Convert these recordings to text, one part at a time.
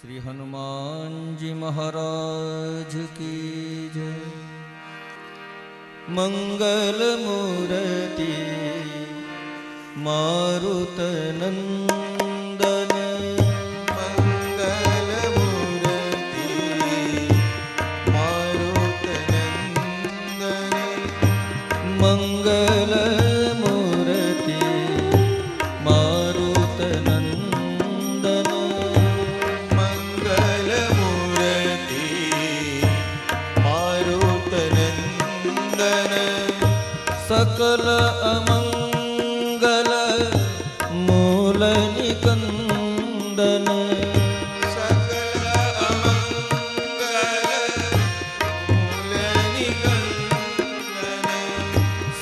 श्री हनुमान जी महाराज की जय। मंगल मूर्ति मारुत नंदन, मंगल मूर्ति मारुत नंदन, मंगल मूर्ति मारुत नंदन, मंगल मूर्ति मारुत नंदन, सकल अमंगल मूल निकंदन, सकल अमंगल मूल निकंदन,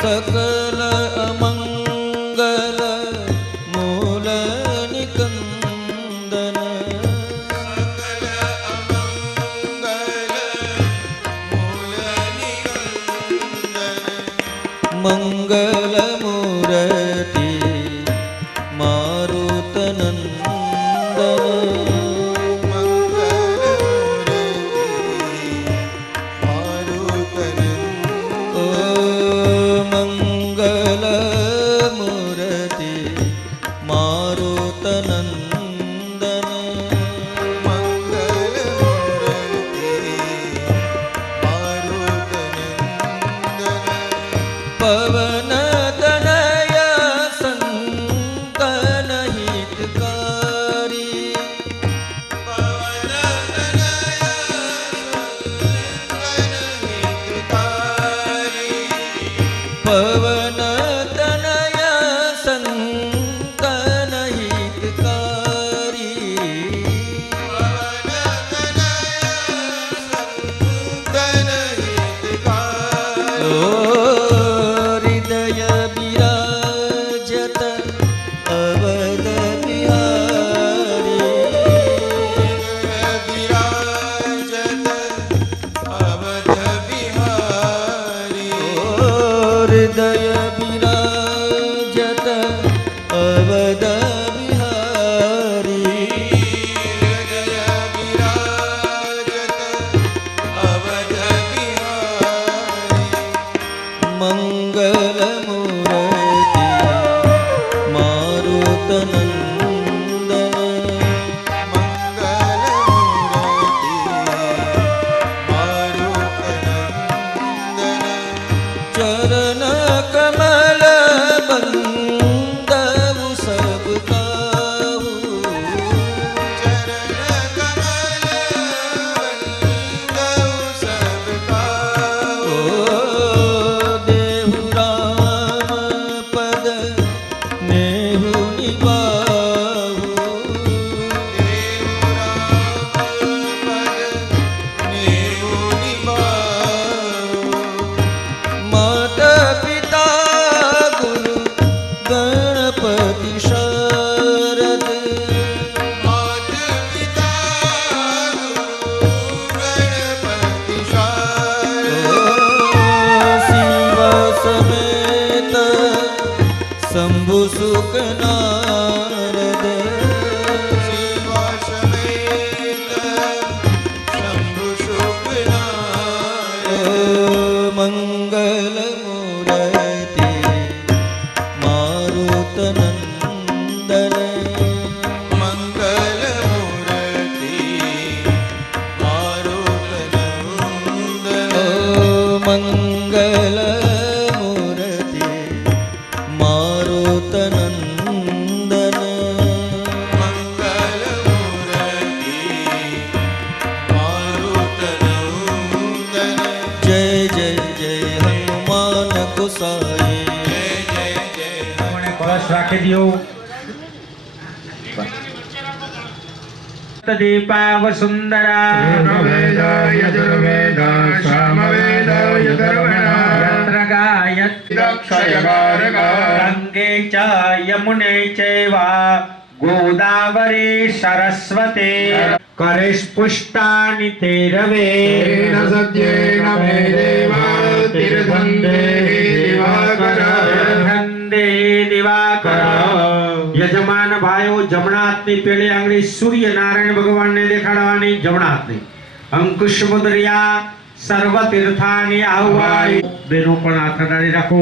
सकल अमंगल मूल निकंदन, सकल अमंगल मूल निकंदन, मंगल मूर्ति मारुत नंदन, मंगल मूर्ति मारुत नंदन, ओ मंगल मूर्ति मारुत नंदन, मंगल मूर्ति मारुत नंदन, पवन तनय संतन हितकारी, पवन तनय संतन हितकारी, पवन तनय संतन हितकारी, पवन तनय संतन ओ हितकारी, हृदय विराजत अवध बिहारी, विराजत अवध बिहारी, हृदय विराजत अवध बिहारी, हृदय विराजत अवध बिहारी, मंगल मूर्ति मारुत नंदन, मंगल मूर्ति मारुत नंदन, चरण कमल बंदउ सब काहू, चरण कमल बंदउ सब काहू, ओ देहु राम पद नेहु निबाहु, देव राम पद नेहु निभाऊ, माता पिता गुरु गणपति शारद, मात पिता गुरु गणपति शारद, शिव समेत शंभु सुख नारद, शिव समेत शंभु शुक नारद, मंगल मूर्ति मारुत नंदन, मंगल मूर्ति मारुत नंदन, मंगल मूर्ति मारुत नंदन, मंगल मूर्ति मारुत नंदन, जय जय जय हनुमान गोसाई, जय जय जय આપણે કળશ રાખી દો. દીપા વસુંધરા वेद यजुर्वेद सामवेद यथर्वणा यत्र गायत्री दक्षयकारका गंगे च यमुने चैव गोदावरी सरस्वती करेश पुष्टानि ते रवे तेन सद्येन मे देवा तीर्थं देहि दिवाकर तीर्थं देहि दिवाकर यजमान भाइयों जमणा હાથની પેલી આંગળી સૂર્ય નારાયણ ભગવાનને દેખાડવાની, જમણા હાથની અંકુશ મુદ્રિયા સર્વ તીર્થાની આહવાય. બેનો પણ હાથ અડાડી રાખો.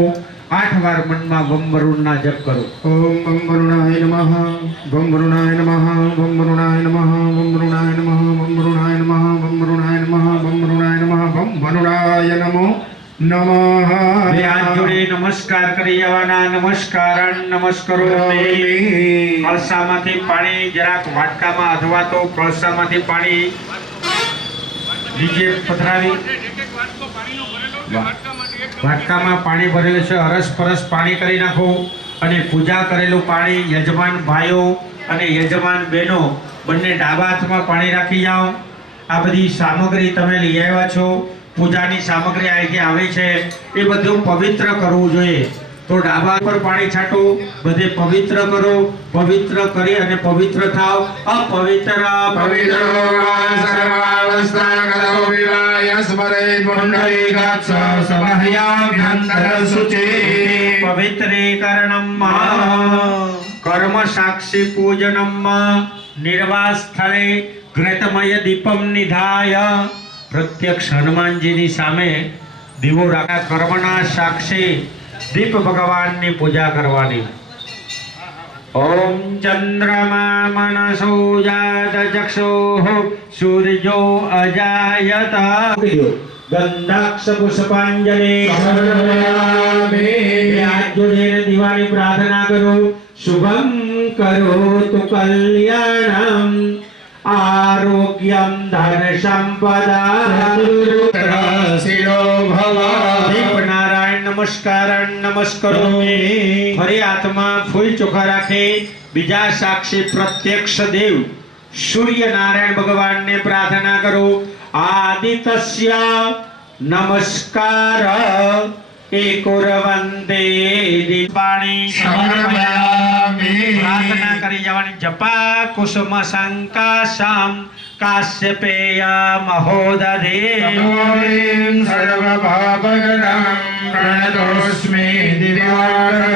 8 વાર મનમાં બમ વરુણના જપ કરો. ઓમ બમ વરુણાય નમઃ, બમ વરુણાય નમઃ, બમ વરુણાય નમઃ, બમ વરુણાય નમઃ, બમ વરુણાય નમઃ, બમ વરુણાય નમઃ, બમ વરુણાય નમઃ, બમ વરુણાય નમો નમઃ. બે હાથ જોડી નમસ્કાર કરી જવાના. નમસ્કાર નમસ્કારો. કળશામાંથી પાણી જરાક વાટકામાં અથવા તો કળશામાંથી પાણી નીચે પધરાવી, વાટકામાં પાણી ભરેલું છે, અરસપરસ પાણી કરી નાખો અને પૂજા કરેલું પાણી યજમાન ભાઈઓ અને યજમાન બહેનો બંને ડાબા હાથમાં પાણી રાખી જાઓ. આ બધી સામગ્રી તમે લઈ આવ્યા છો, પૂજાની સામગ્રી અહીંથી આવે છે, એ બધું પવિત્ર કરવું જોઈએ. તો ડાબા પર પાણી છાંટો, બધે પવિત્ર કરો. પવિત્ર કરી અને પવિત્ર થાવ. અપવિત્ર પવિત્રો વા સર્વાવસ્થાગતો વિવાય સ્મરેત પુંડરીકાક્ષ સવાહ્યાભ્યંતર શુચિ. પવિત્રીકરણમ કર્મ સાક્ષી પૂજનમ નિર્વાસ સ્થળે ઘૃતમય દીપમ નિધાય. પ્રત્યક્ષ હનુમાનજીની સામે દીવો રાખા, કર્મના સાક્ષી દીપ ભગવાનની પૂજા કરવાની. ઓમ ચંદ્રમા મનસો જાત ચક્ષુઃ સૂર્યો અજાયત. ગંધાક્ષ પુષ્પાંજલિ સમર્પયામિ. હાથ જોડીને દીવાની પ્રાર્થના કરો. શુભમ કરોતુ કલ્યાણમ આરોગ્યમ ધન સંપદા. શિરો ભવ. દીપનારાયણ નમસ્કાર નમસ્કારો. ફરી હાથમાં ફૂલ ચોખા રાખી બીજા સાક્ષી પ્રત્યક્ષ દેવ સૂર્ય નારાયણ ભગવાનને પ્રાર્થના કરો. આદિત્ય નમસ્કાર એકોરવંદે દીપાણી સમર્પયામિ. પ્રાર્થના કરી જવાની. જપા કુસુમ સંકાશમ કાશ્યપેય મહોદધે. તપોનિં સર્વપાપહરં પ્રણતોસ્મિ દિવાકરં.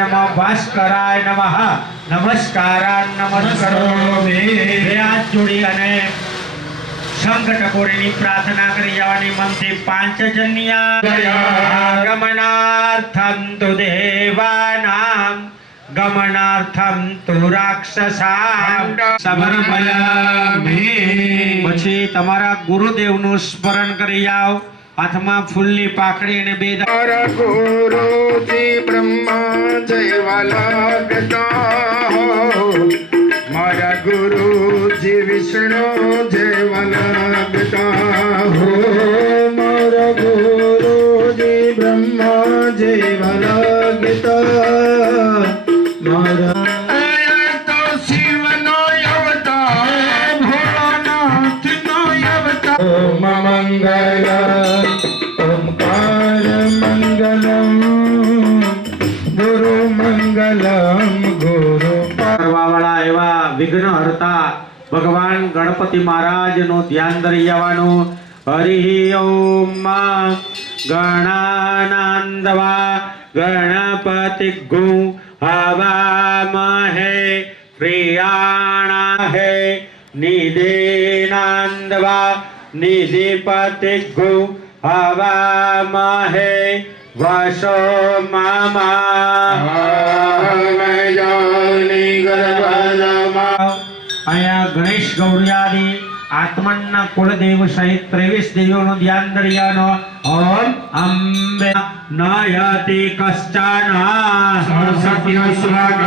નમઃ ભાસ્કરાય નમઃ. નમસ્કારાન નમસ્કારોમિ. બે હાથ જોડી અને શંખ ટકોરીની પ્રાર્થના કરી જવાની. મનથી 5 જન્યા આગમનાર્થમ તુ દેવાનામ ગમનાર્થમ તુ રાક્ષસામ સમર્પયામિ. પછી તમારા ગુરુદેવનું સ્મરણ કરી જાઓ. હાથમાં ફૂલની પાકડી અને બે મારા ગુરુજી બ્રહ્મા જયવાલા ગતા. મારા ગુરુજી વિષ્ણુ જયવાલા ગતા. મારા ગુરુજી બ્રહ્મા જયવાલા ગતા. મારા તો શિવનો અવતાર, ભોળાનાથનો અવતાર. ઓમ મંગલ ઓમકાર મંગલમ ગુરુ મંગલમ ગુરુ. કરવાવાળા એવા વિઘ્ન હરતા ભગવાન ગણપતિ મહારાજનું ધ્યાન ધરી જવાનું. હરિ ઓમ ગણાનંદવા ગણપતિ ગુ હવામહે પ્રિયાણા હે નિદેનાંદવા નિધિપતિ ગુ હવામહે વસો મામા. અહીંયા ગણેશ ગૌરિયાદી આત્મનના કુળદેવ સહિત 23 દેવીઓનું ધ્યાન ધર્યાનો. ઓમ અંબે નયતિ કશ્ચન સરસ્વતી સ્વાગહ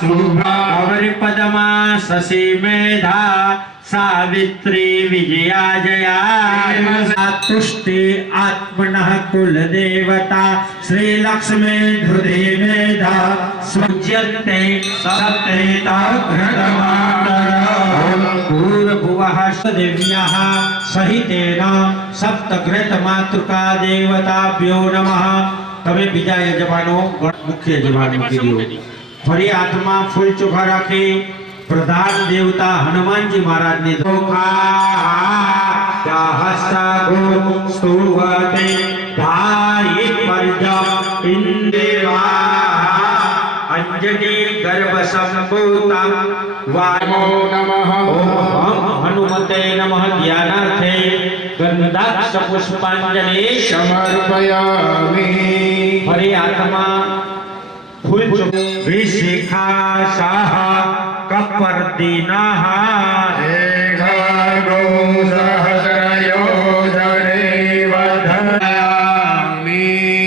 શુભા. અવરિપદમા શશી મેધા સાવિત્રી વિજયા જયા. તુષ્ટિ આત્મનઃ કુલદેવતા શ્રી લક્ષ્મી ધૃતિ મેધા સ્મુજ્યન્તે સપ્તેતા ઘૃતમાતરઃ. ભૂર્ભુવઃ દેવ્યઃ સહિતેન સપ્તઘૃત માતૃકા દેવતાભ્યો નમઃ. તમે બીજા યજમાનો મુખ્ય યજમાન મૂકી દો. ફરી હાથમાં ફૂલ ચોખા રાખી પ્રધાન દેવતા હનુમાનજી મહારાજની સ્તુવતે ધાઈ પરજ ઇન્દેવા અંજની ગર્ભ સંભૂતમ વામો નમઃ ઓમ હનુમતે નમઃ ધ્યાનાર્થે ગંધાક્ષ પુષ્પાંજલિ સમર્પયામિ ફરી હાથમાં ફૂલ વિશિખા સાહ કપર્દિનઃ એઘાગો સહસ્રયોજને વધયામિ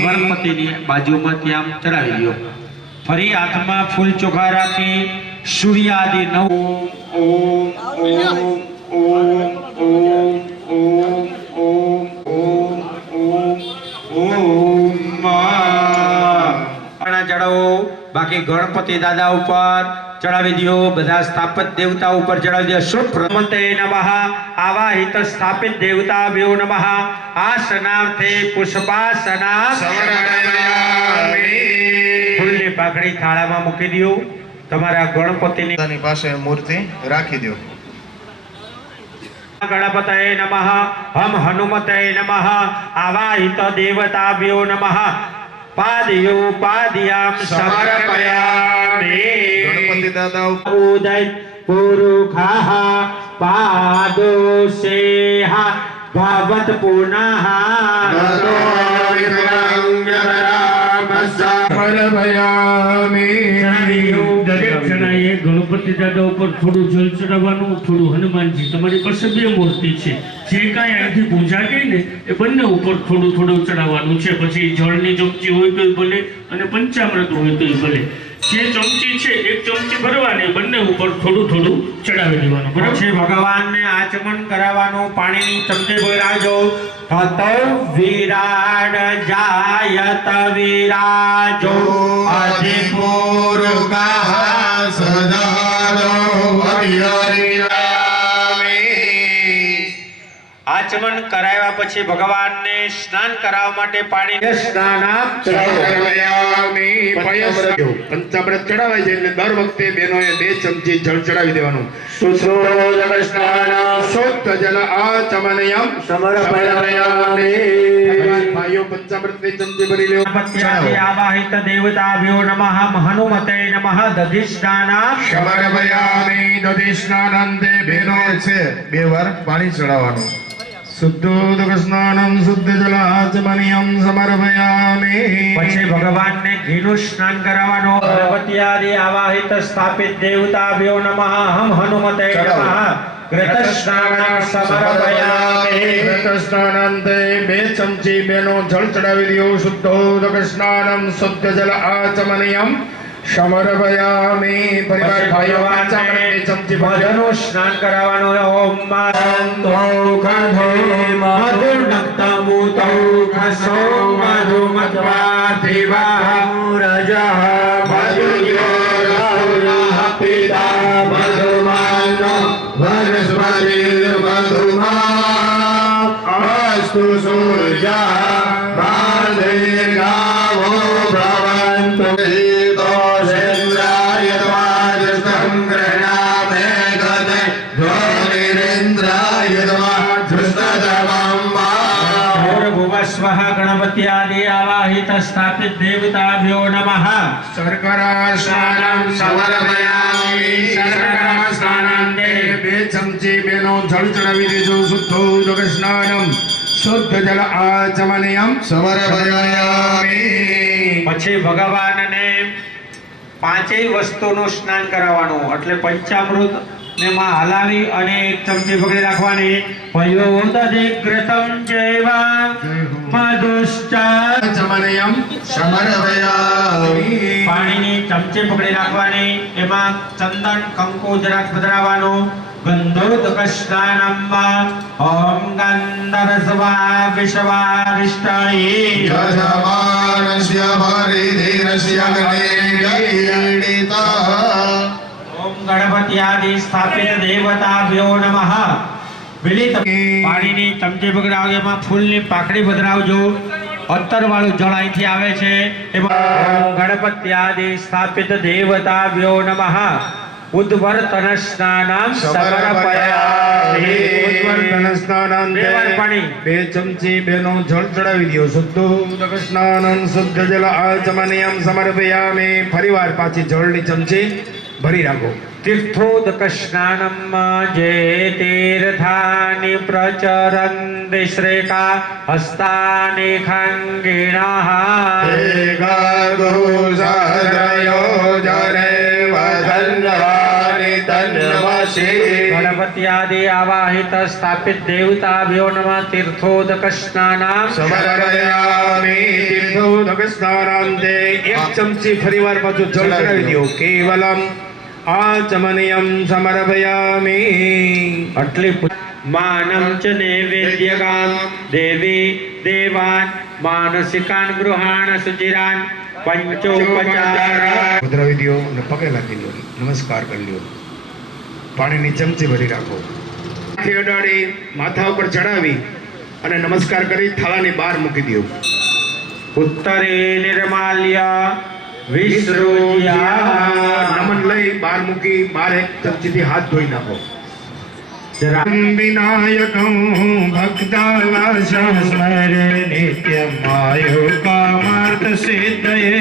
ગણપતિની બાજુમાંથી આમ ચડાવી દો. ફરી હાથમાં ફૂલ ચોખા રાખી સૂર્યાદિ નવ ઓમ ઓમ ઓમ ઓમ ઓમ ઓમ ઓમ ઓમ ઓમ ચડાવો. બાકી ગણપતિ દાદા ઉપર ચડાવી દો. બધા સ્થાપિત દેવતા ઉપર ચડાવી દો. સુપ્રમતે નમઃ આવાહિત સ્થાપિત દેવતાભ્યો નમઃ આસનાર્થે પુષ્પાસના સમર્પયામિ ફૂલની પાકડી થાળામાં મૂકી દો. તમારા ગણપતિની પોતાની પાસે મૂર્તિ રાખી દો. ગણપતये નમઃ હમ હનુમતે નમઃ આવાહિત દેવતાભ્યો નમઃ પાદયો પાદયામ સમર્પયામિ ગણપતિ દાદા ઉદય પુરુખાહ પાદો સેહ ભવત પુનઃ નતો સમર્પયામિ દરેક જણાએ ગણપતિ દાદા ઉપર થોડું જલ ચડાવવાનું, થોડું હનુમાનજી. તમારી પાસે બે મૂર્તિ છે, જે કાંઈ અહીંથી પૂજા કરી ને એ બંને ઉપર થોડું થોડું ચડાવવાનું છે. પછી જળની ચમચી હોય તો ભલે અને પંચામૃત હોય તો ભલે. જે ચમચી છે એક ચમચી ભરવાની, બંને ઉપર થોડું થોડું ચડાવી દેવાનું. બરાબર? પછી ભગવાનને આચમન કરાવવાનું. પાણીની ચમચી ભરાવજો. હત વિરાડ જાયત વિરાજો અધિપૂર્વકાઃ સદાનો વૈરિયામિ આચમન કરાવ્યા પછી ભગવાનને સ્નાન કરાવવા માટે પાણી સ્નાન સમર્પયામિ પંચામૃત ચડાવાય છે એટલે દર વખતે બહેનોએ 2 ચમચી જળ ચડાવી દેવાનું. શુદ્ધ જલ આચમનયમ સમર્પયામિ ભાઈઓ પંચામૃતની ચમચી ભરી લ્યો. ગણપત્યાદિ આવાહિત દેવતાભ્યો નમઃ હનુમતે નમઃ દધિસ્નાના સમર્પયામિ દધિસ્નાનંતે બહેનો છે 2 વાર પાણી ચડાવવાનું. શુદ્ધોદક સ્નાનમ શુદ્ધ જલાચમનિયમ સમર્પયામિ પછી ભગવાનને ઘીનું સ્નાન કરાવવાનું. ગણપત્યાદિ આવાહિત સ્થાપિત દેવતાભ્યો નમઃ હમ હનુમતે નમઃ ઘૃતસ્નાન સમર્પયામિ સ્નાનાંતે 2 ચમચી બેનો જળ ચડાવી દો. શુદ્ધોદક સ્નાનમ શુદ્ધ જલ આચમનિયમ સમર્પયામિ પરિવાર ભાઈઓ પંચામૃતની ચમચી ભરી લો. મધુનું સ્નાન કરાવવાનું. ઓમ મધુર્નક્તમૂતૌ ખસો મધુમત્વાધિવાહ રજઃ મધુર્યોરઃ પિતા મધુમાનો વનસ્પતિર્મધુમા અસ્તુ સૂર્યઃ બાંધેગાવો ભવન્તુ હિતોષેન્દ્રાય ત્વાદૃષ્ટં ગૃહણામે ગતે ધ્વનિરેન્દ્રાય ત્વાદૃષ્ટતમં ભૂર્ભુવસ્વઃ ગણપત્યાદિ આવાહિત સ્થાપિત દેવતાભ્યો નમઃ શર્કરા સ્નાનમ સમર્પયામિ શર્કરા સ્નાનાંતે 2 ચમચી બેનો જળ ચડાવી દેજો. શુદ્ધોદક સ્નાનમ શુદ્ધ જલ આચમનિયમ સમર્પયામિ પછી ભગવાનને 5 વસ્તુનું સ્નાન કરાવવાનું. એટલે પંચામૃત ને માં હલાવી અને 1 ચમચી પકડી રાખવાની. પયોદધિઘૃતં ચૈવ મધુશ્ચા આચમનિયમ સમર્પયામિ પાણીની ચમચી પકડી રાખવાની. એમાં ચંદન કંકુ જરાક પધરાવવાનું. ગંધોદક સ્નાનમ ઓમ ગંધર્વસ્વા વિશ્વારિષ્ટાયે યજમાનસ્ય પરિધિરસ્ય ગણેશયડિતઃ ઓમ ગણપત્યાદિ સ્થાપિત દેવતાભ્યો નમઃ. વિલિત પાણીની ચમચી પકડાવો. એમાં ફૂલની પાકડી પધરાવજો. અત્તરવાળું જળ અહીંથી આવે છે. એમાં ગણપત્યાદિ સ્થાપિત દેવતાભ્યો નમઃ. ઉદ્વર્તન સ્નાનમ સમર્પયામિ. ઉદ્વર્તન સ્નાનાંતે 2 વાર પાણી. 2 ચમચી બેનો જળ ચડાવી દો. શુદ્ધોદક સ્નાનમ શુદ્ધ જલ આચમનિયમ સમર્પયામિ. ફરીવાર પાછી જળની ચમચી ભરી રાખો. तीर्थोदक स्नानम जे तीर्थानि प्रचरन्ति श्रेका हस्तानि खङ्गिणः गणपत्यादि आवाहित स्थापित देवताभ्यो नमः. तीर्थोदक स्नानाम સમર્પયામિ. તીર્થોદક સ્નાનાંતે એક ચમચી ફરીવાર પાછું જળ ચડાવી દો. કેવલમ આચમનીયમ સમર્પયામિ. અટલી માનમ ચ નૈવેદ્યગામ દેવી દેવાન માનસિકાન ગૃહાણ સુચિરાન પંચોપચારા. પધરાવી દો અને પગે લાગી લો. નમસ્કાર કરી લો. પાણીની ચમચી ભરી રાખો. આંખે અડાડી માથા ઉપર ચડાવી અને નમસ્કાર કરી થાળાની બહાર મૂકી દો. ઉત્તરે નિર્માલ્ય વિસૃજ્યા. નમન લઈ બહાર મૂકી બહાર એક ચમચીથી હાથ ધોઈ નાખો. જરા વિનાયકં ભક્તાલાશં સ્મરે નિત્યમ આયુ કામાર્થ સિદ્ધયે.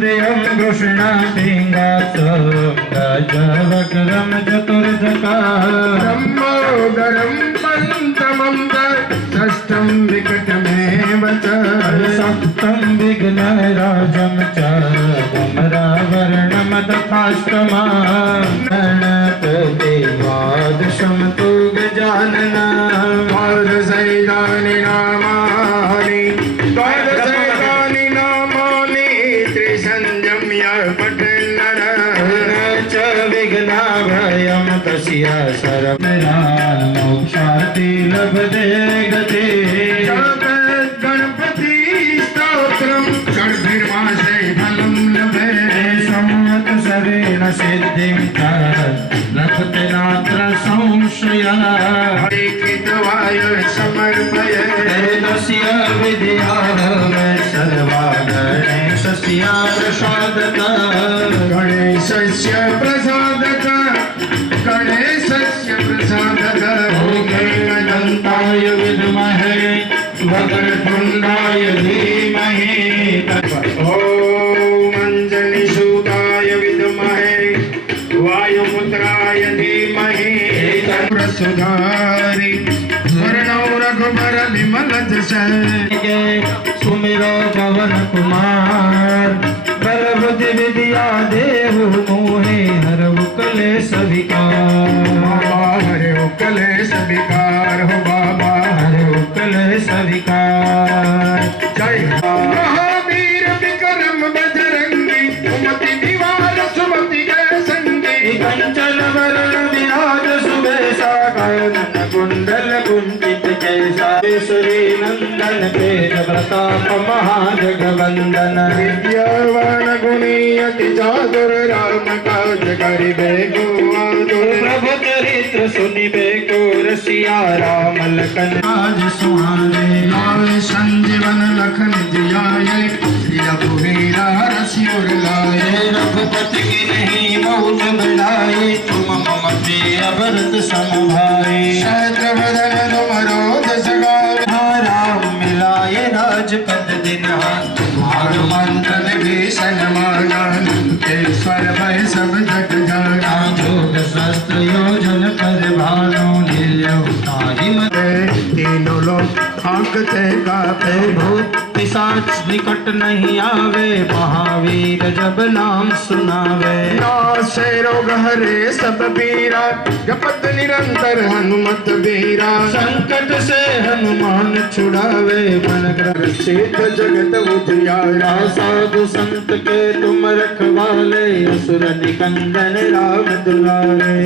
પ્રિયમ કૃષ્ણ પિંગાત ગજવક્રમ ચતુર્ધકા બ્રહ્મોદરમ પંચમમ ષષ્ઠમ વિકટમેવ ચ. સપ્તમ વિઘ્ન રાજમ ચ કમરાવર્ણમ તથાષ્ટમા ગણપતિ દ્વાદશમ તુ ગજાનના. દ્વાદશૈતાની નામાની દ્વાદશૈતાની નામાની ત્રિસંજમ્ય પઠનર. ચ વિઘ્નાભયમ તસ્ય સર્વરા મોક્ષાર્થી લભતે ગતે. ગણપતિ સ્તોત્રમ ષડ્ભિર્માસે ફલમ લભે. સંવત્સરેણ સિદ્ધિમ ચ લભતે નાત્ર સંશયઃ. લિખિતવાય સમર્પય. તસ્ય વિદ્યા સર્વા ગણેશસ્ય પ્રસાદતઃ. ગણેશસ્ય પ્રસાદત ગણેશસ્ય પ્રસાદત. દંતાય વિદ્મહે વક્રતુંડાય ધીમહિ. ઓમ અંજનિસૂતાય વિદ્મહે વાયુપુત્રાય ધીમહિ. પ્રસુધારી વર્ણો રઘુબર વિમલ જશ. કે સુમિરો પવન કુમાર બલબુદ્ધિ વિદ્યા દેવ મોહે હરવ કલેશ વિકાર. હરે કલેશ વિકાર હો બાબા. હરવ કલેશ વિકાર. જય મહાવીર વિક્રમ બજરંગી સુમતિ નિવાર સુમતિ કે સંગી. કંચન વરણ વિરાજ સુબેશા કાનન કુંડલ કુંચિત જૈસા. શ્રી નંદન તેજ પ્રતાપ મહાજગવંદન. વિદ્યાવાન ગુણી અતિ ચાતુર રામ કાજ કરીબે કો આતુર. પ્રભુ ચરિત્ર સુનિબે કો રસિયા રામ લખન આજ સુહાવે. લાય સંજીવન લખન जियाए श्री रघुवीरा रसियुर लाए। रघुपति की नहीं बहुत बढ़ाई तुम मम प्रिय भरत समभाई। सहस्र बदन तुमरो जस गावे राम मिलाए राजपद दिन भाग मंथन भीषण माना ईश्वर भय सब जग जाना। जोग शस्त्र योजन पर भानो नील्यो ताहि मते। तीनों लोग आंकते कापे भूत पिशाच निकट नहीं आवे महावीर जब नाम सुनावे। नासे रोग हरे सब पीरा जपत निरंतर हनुमत वीरा। संकट से हनुमान छुड़ावे मन ग्रह सिद्ध जगत उजियारा। साधु संत के तुम रखवाले असुर निकंदन राम दुलारे।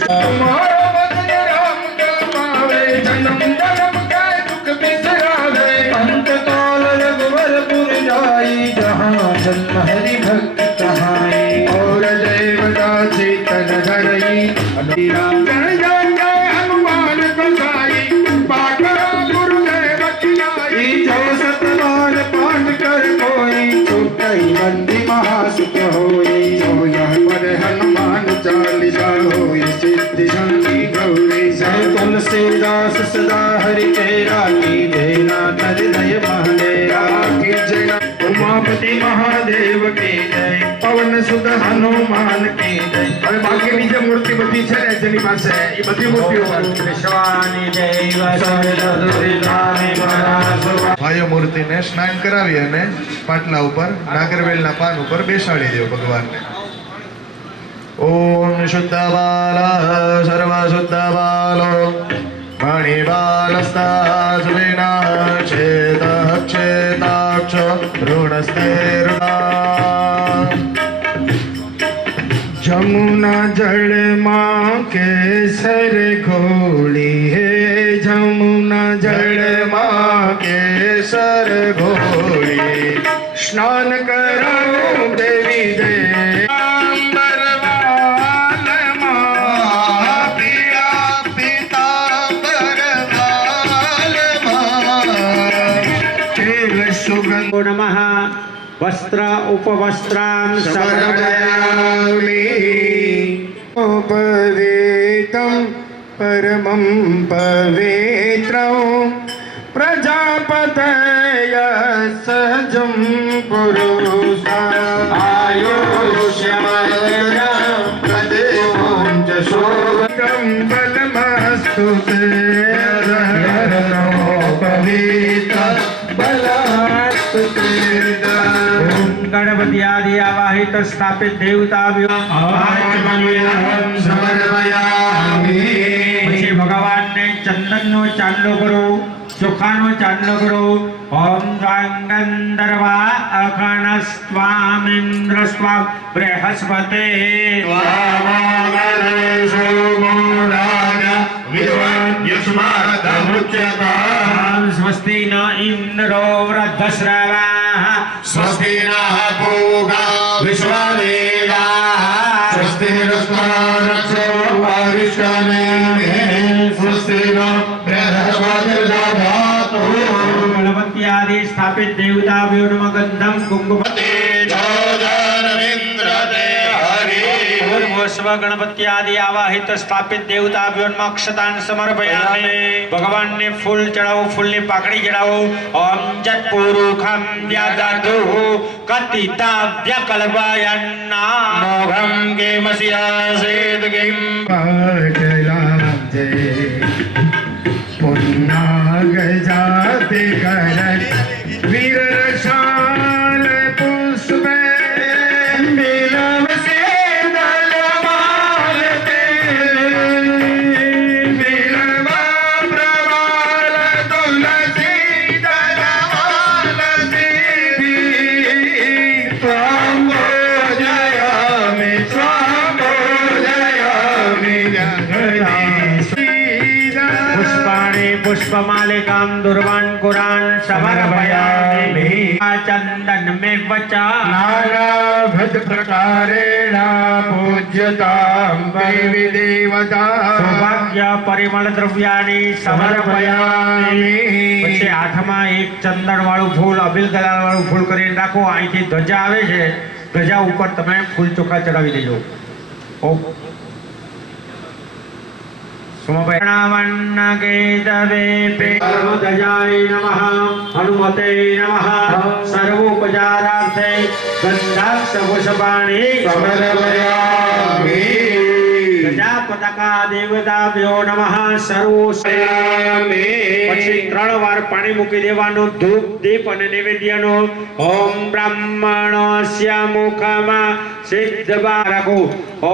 तुम्हारा बदन राम गवावे जन्म जन्म के दुख बिसरावे। अंत काल रघुवरपुर जाई जहाँ जन्म हरि भक्त कहाई। और देवता चेतन धरई अधीरा जय जय जय हनुमान गोसाई। पाठ गुरुदेव की आई जो सतबार पाठ कर कोई छूटई बंदी महासुख होई। जो यह पर हनुमान चालीसा होई सिद्धि शक्ति गौरी जय तुलसीदास सदा हरि तेरा की देना कर दय महलेरा। की जय उमापति महादेव की जय पवन सुत हनुमान की जय। હવે બાકીની જે મૂર્તિ બધી છે ને જેની પાસે એ બધી મૂર્તિઓ વિશ્વાની દેવ સર્વદુરિતાની પરાસુ. ભાઈઓ મૂર્તિને સ્નાન કરાવી અને પાટલા ઉપર નાગરવેલના પાન ઉપર બેસાડી દો ભગવાનને. ઓમ શુદ્ધ બાલ સર્વ શુદ્ધ બાલો મણિબાલસ્તા ચેતાક્ષ ઋણસ્તે જમુના જળમાં કેસર ઘોળી હે જમુના જળમાં કેસર ઘોળી સ્નાન કરાવું દેવી દેવાલમાં પીળા પીતાંબરવાલમાં તેલ સુગંધ નમઃ વસ્ત્ર ઉપવસ્ત્રાં સમર્પયામિ. પવિत्रं परमं पवित्रं प्रजापतय सहजं पुरुषः આયુષ્યમય शोभं बलमस्तु ते पवित्र बलमस्तु ते गणपति आदि आवाहित स्थापित देवताभ्यो પછી ભગવાનને ચંદનનો ચાંદલો કરો, ચોખાનો ચાંદલો કરો. ઓમ ગંધર્વા અખણસ્વામિન્દ્ર સ્વા બૃહસ્પતે સ્વસ્તિ ન ઇન્દ્રો વૃદ્ધશ્રવા સ્વસ્તિ નઃ પૂગા વિશ્વદેવાઃ સ્વસ્તિ નસ્મારક્ષો વારિષ્ઠાનેમિ સ્વસ્તિ નો બૃહસ્પતિર્દધાતુ ગણપતિ આદિ સ્થાપિત દેવતાભ્યો નમઃ. ગંધમ કુંકુમ પૂર્વસ્વ ગણપતિ આદિ આવાહિત સ્થાપિત દેવતાભ્યો નમઃ. અક્ષતાન સમર્પયામિ. ભગવાનને ફૂલ ચડાવો, ફૂલની પાકડી ચડાવો. ઓમ જત્પુરુખમ વ્યાદધુ કતિતાવ્ય કલ્પયન્ના મોઘમ કેમસ્યાસેત કિમ पाटलाब्जे पुन्नाग जाते करत वीरशाल पुष्पे बिलव से दलमालते बिलवा प्रवाल तुलसी दलमालते स्वाम्भोजयामि स्वाम्भोजयामि પુષ્પાણિ પુષ્પમાલિકાં દુર્વાન્કુરાन् સમર્પયામિ. ચંદનમેવ ચ नानाभद प्रकारेण पूज्यतां देवी देवता સૌભાગ્ય પરિમળ દ્રવ્યાની સમર્પયામિ. પછી હાથમાં એક ચંદન વાળું ફૂલ, અબીલ ગલાલ વાળું ફૂલ કરીને રાખો. અહીંથી ધ્વજા આવે છે, ધ્વજા ઉપર તમે ફૂલ ચોખા ચડાવી દેજો. ઓમ સમર્પયામિ. કેતવે સર્વધજાય નમઃ. હનુમતે નમઃ. સર્વોપચારાર્થે ગંધાક્ષ પુષ્પાણિ સમર્પયામિ. પ્રજાપતકા દેવતાભ્યો નમઃ. સર્વોપચારામિ. પછી 3 વાર પાણી મૂકી દેવાનું. ધૂપ દીપ અને નૈવેદ્યનો. ઓમ બ્રાહ્મણસ્ય મુખમાં સિદ્ધવા રાખો.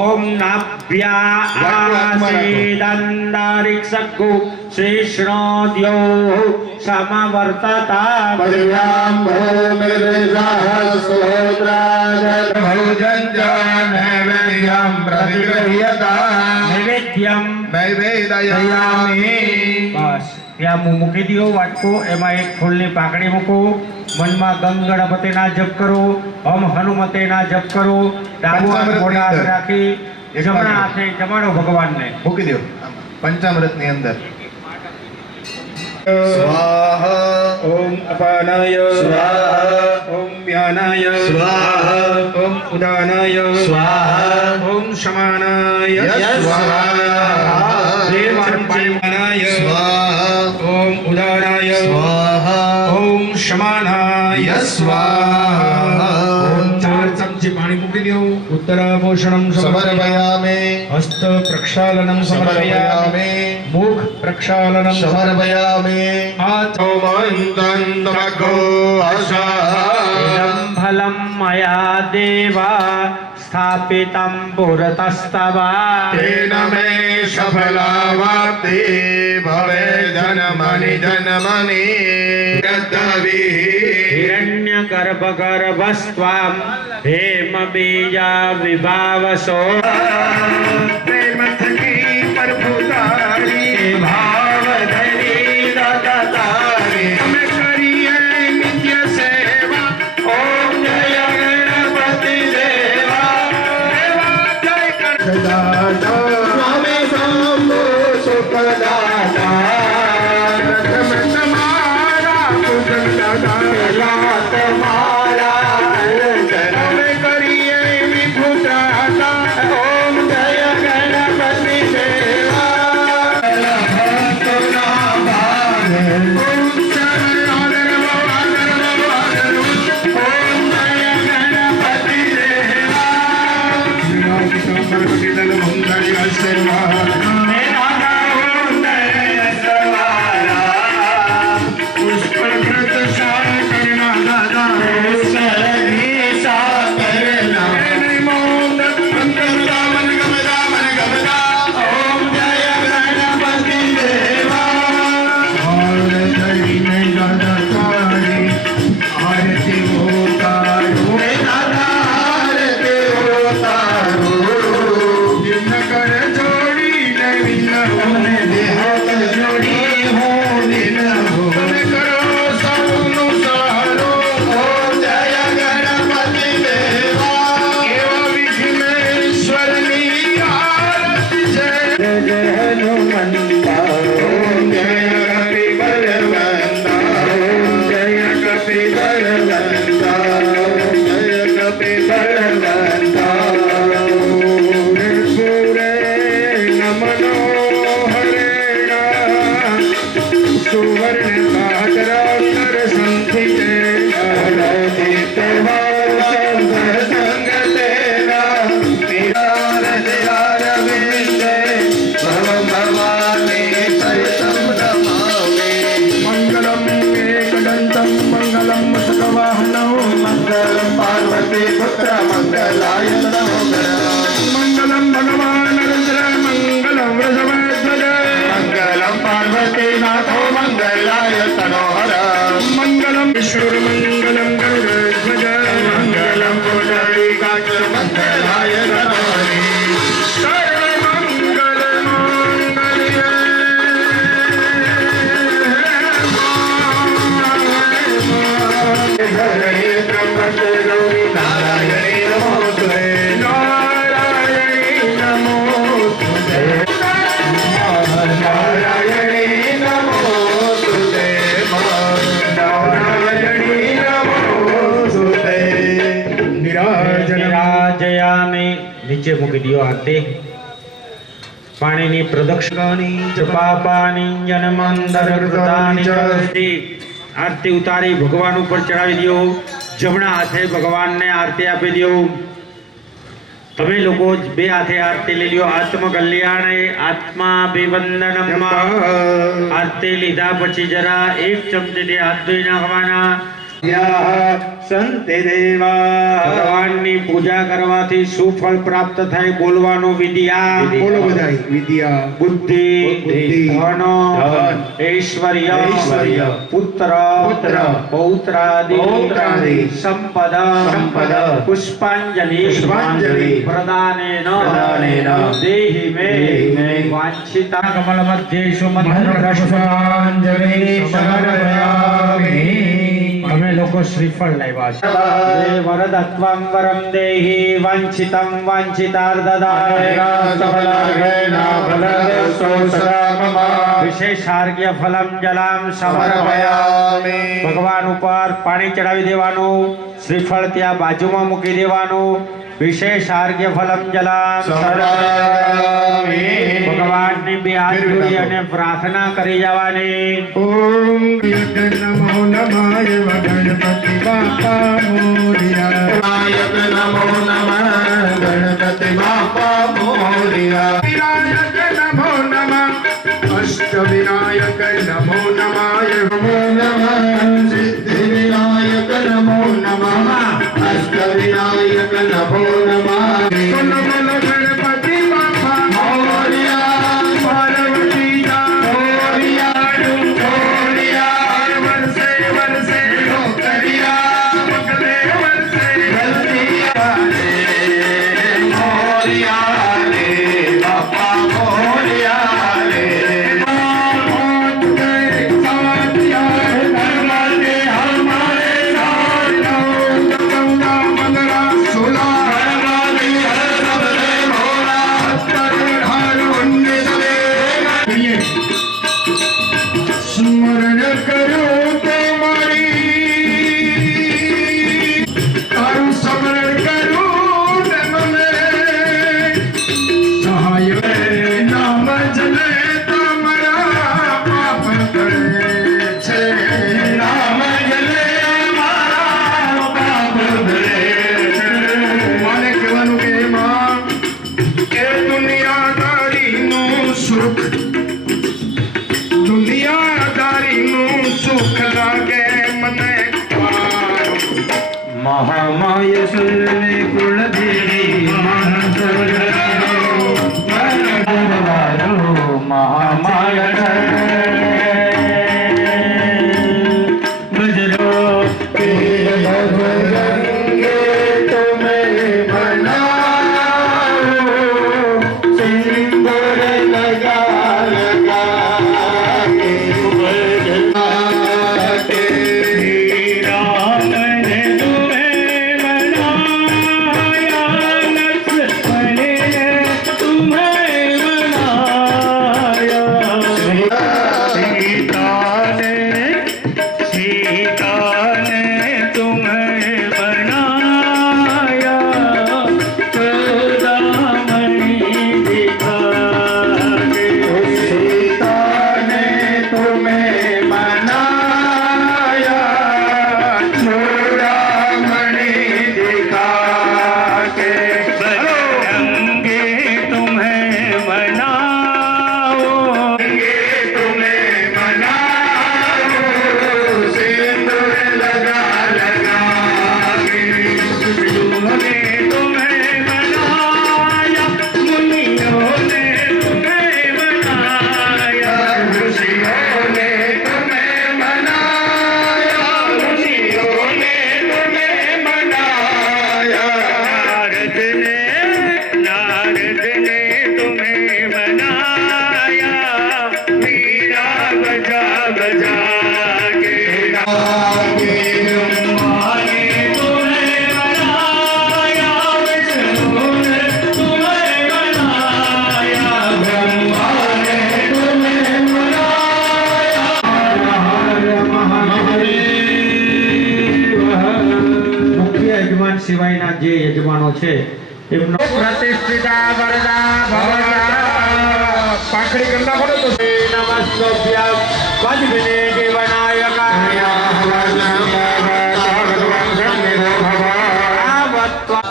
ઓમ નાભ્યા આસીદંદારિક્ષગુ શિષ્ણોદ્યો સમવર્તતા પર્યાંભો નિર્દેશાસ્ત્રોત્રાજત ભોજન નૈવેદ્યં પ્રતિગૃહ્યતા નૈવેદ્યમ. નૈવેદયામિ. બસ ત્યાં મૂકી દો વાટકો. એમાં એક ફૂલની પાકડી મૂકો. મનમાં ગંગ ગણપતિના જપ કરો. ઓમ હનુમતેના જપ કરો. ડાબુ હાથ મોઢા હાથ રાખી જમણા હાથે જમાડો ભગવાનને. મૂકી દો પંચામૃતની અંદર. સ્વાહા ओम अपानाय स्वाहा ओम व्यानाय स्वाहा ओम उदानाय स्वाहा ओम शमानाय स्वाहा देवानाय स्वाहा ओम उदानाय स्वाहा ओम शमानाय स्वाहा ओम 4 चमची पाणी મૂકી દો. उत्तराभूषणं समर्पयामि समर्पयामि हस्त प्रक्षालनं समर्पयामि समर्पयामि मुख प्रक्षालनं समर्पयामि आचो ओमन्तन्तमग्गो आशाः इदं फलं मया देवा स्थापितं पुरतस्तव तेन मे सफलावाप्ति भवे जन्मनि जन्मनि यद्दविः हिरण्यगर्भगर्भस्त्वां हेमबीजा विभावसो प्रेम थकी प्रभुतारी भावधरी दत्तारी हमें करिए नित्य सेवा ओम जय गणपति देवा देवा जय कर दाता स्वामी शंभो सुखदाता प्रथम तुम्हारा पूजन दाता लात माला हमें करिए विभुदाता ओम जय गणपति देवा मंगलम एकदंतं मंगलम मुसकवाहनं मंगलम पार्वती पुत्र मंगलाय मंगलम भगवान रुद्र मंगलम वृषभध्वज मंगलम पार्वती नाथो मंगलाय तनोहर मंगलम ईश्वर मंगलम गरुड़ध्वज मंगलम पुंडरीकाक्ष मंगलाय तनोहरि सर्वमंगल मांगल्ये हरे त्र्यंबके गौरी नारायणी नमोस्तुते नारायणी नमोस्तुते नारायणी नमोस्तुते नारायणी नमोस्तुते નિરાજયામે નીચે મૂકી દો આરતી પાણીની પ્રદક્ષિણાની જપાપાની જનમંદરકૃતાની ચરસ્તી આરતી ઉતારી ભગવાન ઉપર ચડાવી દો જમણા હાથે ભગવાનને આરતી આપી દો તમે લોકો બે હાથે આરતી લઈ લ્યો આત્મકલ્યાણે આત્માભિવંદનમ આરતી લીધા પછી જરા એક ચમચીથી હાથ ધોઈ નાખવાના સંતે દેવા ભગવાનની પૂજા કરવાથી શું ફળ પ્રાપ્ત થાય બોલવાનો વિધિ આ બોલો બધાય વિદ્યા બુદ્ધિ બુદ્ધિ, ધન ધન, ઐશ્વર્ય ઐશ્વર્ય, પુત્ર પુત્ર, પૌત્રાદિ પૌત્રાદિ, સંપદ સંપદ, પુષ્પાંજલિ પુષ્પાંજલિ, પ્રદાનેન પ્રદાનેન, દેહિ મે દેહિ મે, વાંછિતા કમલ મધ્યેષુ પુષ્પાંજલિ સમર્પયામિ અમે લોકો શ્રીફળ લાવ્યા છે હે વરદત્વં વરમ દેહિ વાંછિતં વાંછિતાર્ધદાય વિશેષાર્ઘ્ય ફલમ જલમ સમર્પયામિ ભગવાન ઉપર પાણી ચડાવી દેવાનું શ્રીફળ ત્યાં બાજુમાં મૂકી દેવાનું વિશેષાર્ઘ્ય ફલમ જલમ સમર્પયામિ. ભગવાન ને બે હાથ જોડી અને પ્રાર્થના કરી જવાની. ઓમ નમો નમાય ગણપતિ બાપા મોરિયા. નમો નમઃ ગણપતિ બાપા મોરિયા. વિનાયક નમો નમઃ અષ્ટ વિનાયક નમો નમાય. નમો નમઃ સિદ્ધિ વિનાયક નમો નમઃ અષ્ટ વિનાયક નમો નમઃ. નમો ગણપતિ બાપા મોરિયા પાર્વતી મોરિયા મોરિયા વર્ષે વર્ષે મોરિયા મગલે વર્ષે મોરિયા રે બાપા મોરિયા રે. સ્મરણ કરો તમારી તારું સ્મરણ કરું મને સહાય નામ જલે તમારા પાપ કરે છે. નામ જલે મારા પાપ ભરે છે. માને કહેવાનું કે માં એ દુનિયાદારીનું સુખ દુનિયાદારીનું સુખ લાગે મને મહામાય સુરને કુળદેવી મહામાય બજરો બજરંગે તુમે બનાઓ સિંદૂર લગા લગા કે બજરા કે રામ ને તુમે બનાયા લક્ષ્મણ ને તુમે બનાયા सीता ने तुम्हें बनाया चूड़ामणि दिखा के. सीता ने तुम्हें बनाया चूड़ामणि दिखा के. बजरंगे तुम्हें बनाओ तुम्हें बनाओ सिंदूर लगा लगा के. ने तुम्हें बनाया मुनियों ने तुम्हें बनाया ऋषियों ने तुम्हें बनाया मुनियों ने तुम्हें बनाया. नारद ने तुम्हें बनाया मीरा बजा बजा के. ब्रह्मा ने तुम्हें बनाया विष्णु ने तुम्हें बनाया ब्रह्मा ने तुम्हें बनाया. हर महादेव. મુખ્ય યજમાન સિવાયના જે યજમાનો છે એમનો પ્રતિષ્ઠિતા વરદા ભવતા પાખડી કરી નાખો ને તો નમસ્તોભ્યમ વજ્રને દેવનાયકાય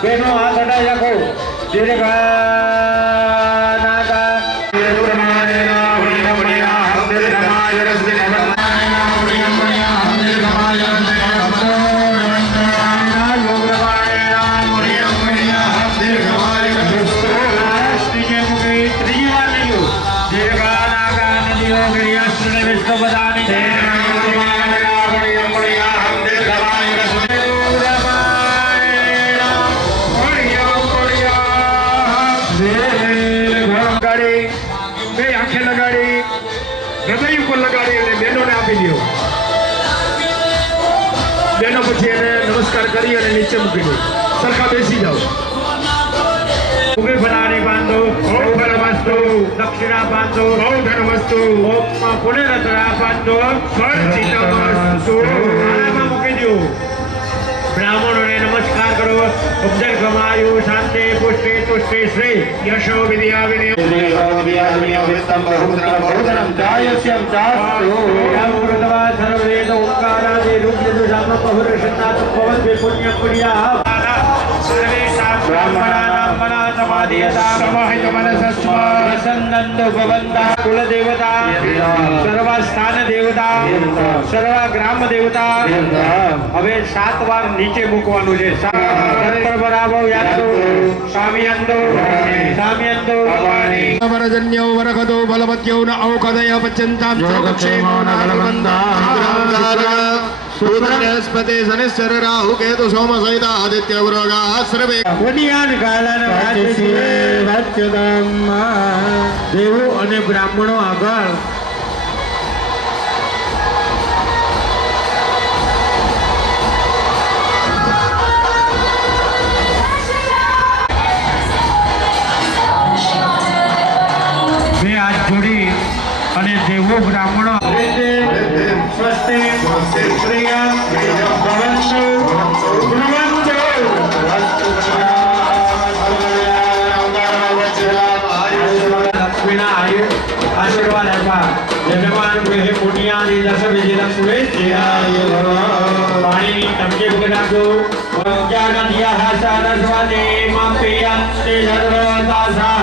બેનો હાથ હટાવી રાખો. દીર્ઘનાકા લગાડી બે આંખે લગાડી હૃદય ઉપર લગાડી અને બહેનોને આપી દો. બહેનો પછી એને નમસ્કાર કરી અને નીચે મૂકી દો. સરખા બેસી જાઓ. ઉગે ફલાણી બાંધો ઓમ ધનમસ્તુ દક્ષિણા બાંધો ઓમ ધનમસ્તુ ઓમ પુનરતરા બાંધો સ્વર્ચિતમસ્તુ આમાં મૂકી દો. બ્રાહ્મણોને નમસ્કાર કરો. ઉપજન ગમાયુ શાંતિ પુષ્ટિ તુષ્ટિ શ્રી યશો વિદ્યા વિનય કુલદેવતા સર્વ સ્થાન દેવતા સર્વ ગ્રામ દેવતા હવે 7 વાર નીચે મૂકવાનું છે. બરાબર યાદો સામિયંદો સામિયંદો વરજન્યો વરખદો બલવત્યો ન ઔષધય પચ્યંતામ ક્ષેમો બૃહસ્પતિ શનિશ્ચર રાહુ કેતુ સોમ સહિત આદિત્ય વૃગા સર્વે પુણ્યાન કાલન દેવો અને બ્રાહ્મણો આગળ બે હાથ જોડી અને દેવો બ્રાહ્મણો સ્વસ્તિ પ્રિય ભવંતુ ભવંતુ લક્ષ્મીના આશીર્વાદ આપ્યા. યજમાન ગૃહે પુણ્યાની દશ વિધિ લક્ષ્મી પાણીની ટંકી બગડાજો જ્ઞાન દિયા સારસ્વતે માપેયંતે સર્વદાસાહ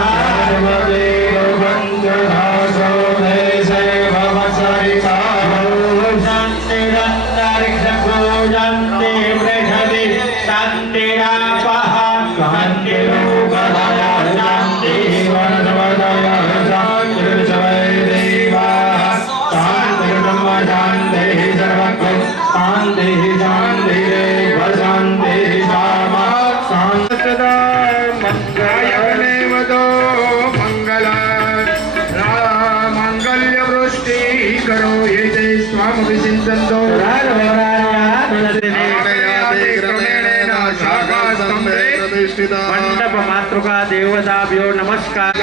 મંડપ માતૃકા દેવતાભ્યો નમસ્કાર.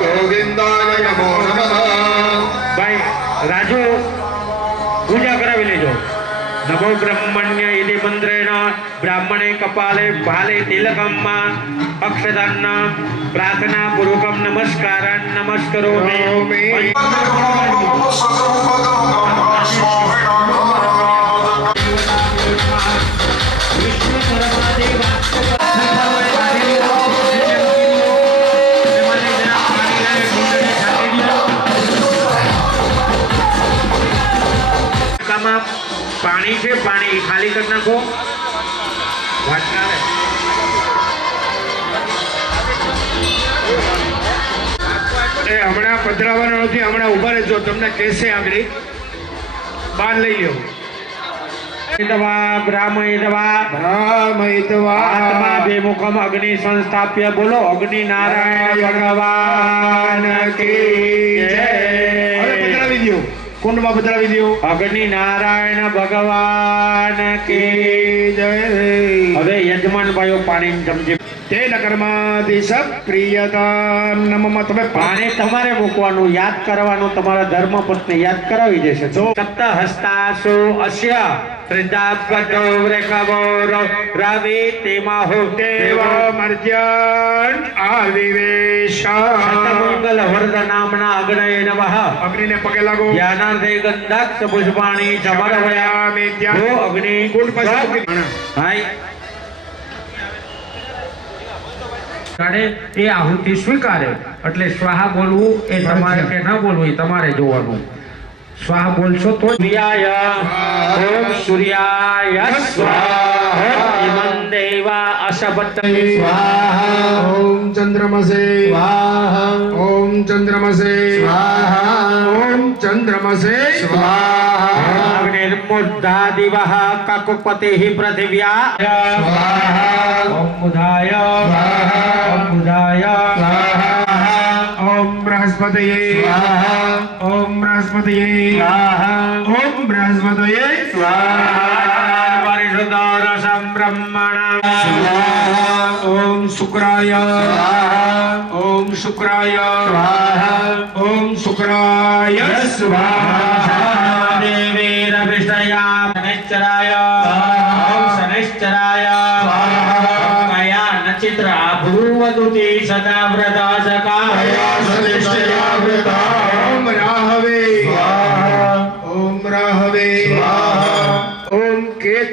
ગોવિંદાય નમો નમઃ. ભાઈ રાજુ પૂજા કરાવી લેજો. નમો બ્રહ્મણ્ય ઇતિ મંત્રેણ બ્રાહ્મણે કપાલે ભાલે તિલકમ્મા અક્ષતાન્ન પ્રાર્થના પૂર્વકમ નમસ્કારાન નમસ્કરોમિ. પાણી છે, પાણી ખાલી કરી નાખો. હમણાં પધરાવાનો નથી, હમણાં ઉભા રહેજો. તમને કહેશે આગળ બહાર લઈ લ્યો. આત્મા બેમુખમ અગ્નિ સંસ્થાપ્ય. બોલો અગ્નિ નારાયણ ભગવાન કી જય. પધરાવી દો, કુંડમાં પધરાવી દો. અગ્નિ નારાયણ ભગવાન કી જય. હવે યજમાન ભાઈઓ પાણી સમજે. તેન કર્માદિશ પ્રિયતા નમઃ. તમે પાણી તમારે મૂકવાનું, યાદ કરવાનું. તમારા ધર્મપત્ની યાદ કરાવી દેશે. સપ્ત હસ્તાસુ અસ્ય ત્રિદાપતો વૃષભો રવિ તેમાહો દેવ મર્જન આવિવેશ. શતમંગલ વરદ નામના અગ્નયે નમઃ. અગ્નિને પગે લાગો. જ્ઞાનાર્થે ગંધક પુષ્પાણી સમર્પયામિ. જો અગ્નિ કુંડ પાસે ભાઈ કાઢે એ આહુતિ સ્વીકારે. એટલે સ્વાહા બોલવું એ તમારે કે ન બોલવું એ તમારે જોવાનું. સ્વાહા બોલશો તો સૂર્યાય ઓમ સૂર્યાય સ્વાહા ઇમં દેવા અશબતય સ્વાહા. ઓમ ચંદ્રમસે સ્વાહા. ઓમ ચંદ્રમસે સ્વાહા. ઓમ ચંદ્રમસે સ્વાહા. અગ્નિર્મુદ્ધા દિવઃ કકુપતિઃ પૃથિવ્યા સ્વાહા. ઓમ બુધાય સ્વાહા. ઓમ બુધાય સ્વાહા. ઓમ બૃહસ્પતયે સ્વાહા. ઓમ બૃહસ્પતયે સ્વાહા. ઓમ બૃહસ્પતયે સ્વાહા. પરિશુદ્ધરસં બ્રહ્મણ સ્વાહા. ઓમ શુક્રાય સ્વાહા. ઓમ શુક્રાય સ્વાહા. ઓમ શુક્રાય સ્વાહા. દેવીરવિષયા નિશ્ચરાય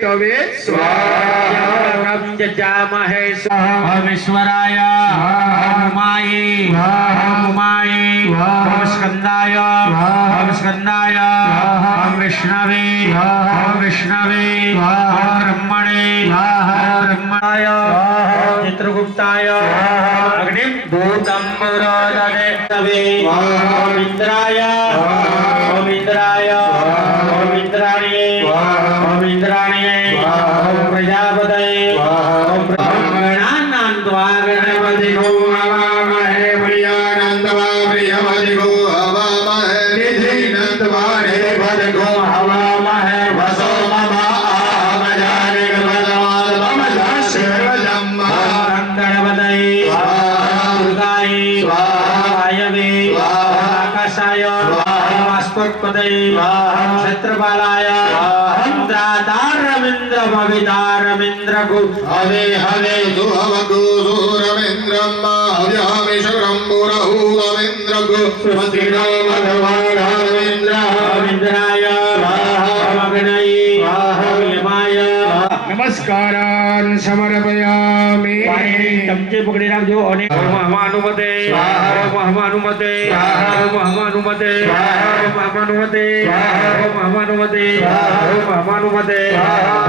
हेतवे स्वाहा जजामहे ओम ईश्वराय ओम उमाये ओम उमाये ओम स्कंदाय ओम विष्णवे ओम ब्रह्मणे ब्रह्मणाय चित्रगुप्ताय अग्निं भूतं पुरोदने तवे ओम इंद्राय ओम इंद्राणिये ओम प्रजापतये ओम गणानान्त्वा गणपतिगो हवामहे प्रियानन्दवा प्रियपतिगो हवामहे निधिनन्दवा निधिपतिगो हवामहे वसो मम आहमजानिकपदमाद मम दास्यवजम् गणपतये दुर्गायै वायवे आकाशाय स्फुटपतये क्षेत्रपालाय इंद्रातारमिंद्र भवितारमिंद्र गु हवे हवे दुहवगु सूरमिंद्रम हव्यामिशुरं पुरहूरमिंद्र गु स्वस्तिनो भगवानामिंद्र इंद्राय वाहमग्नये वाहयमाय नमस्कारान् समर्पयामि चमचे पकड़ी રાખજો અને ઓમ હનુમતે ઓમ હનુમતે ઓમ હનુમતે ઓમ હનુમતે ઓમ હનુમતે ઓમ હનુમતે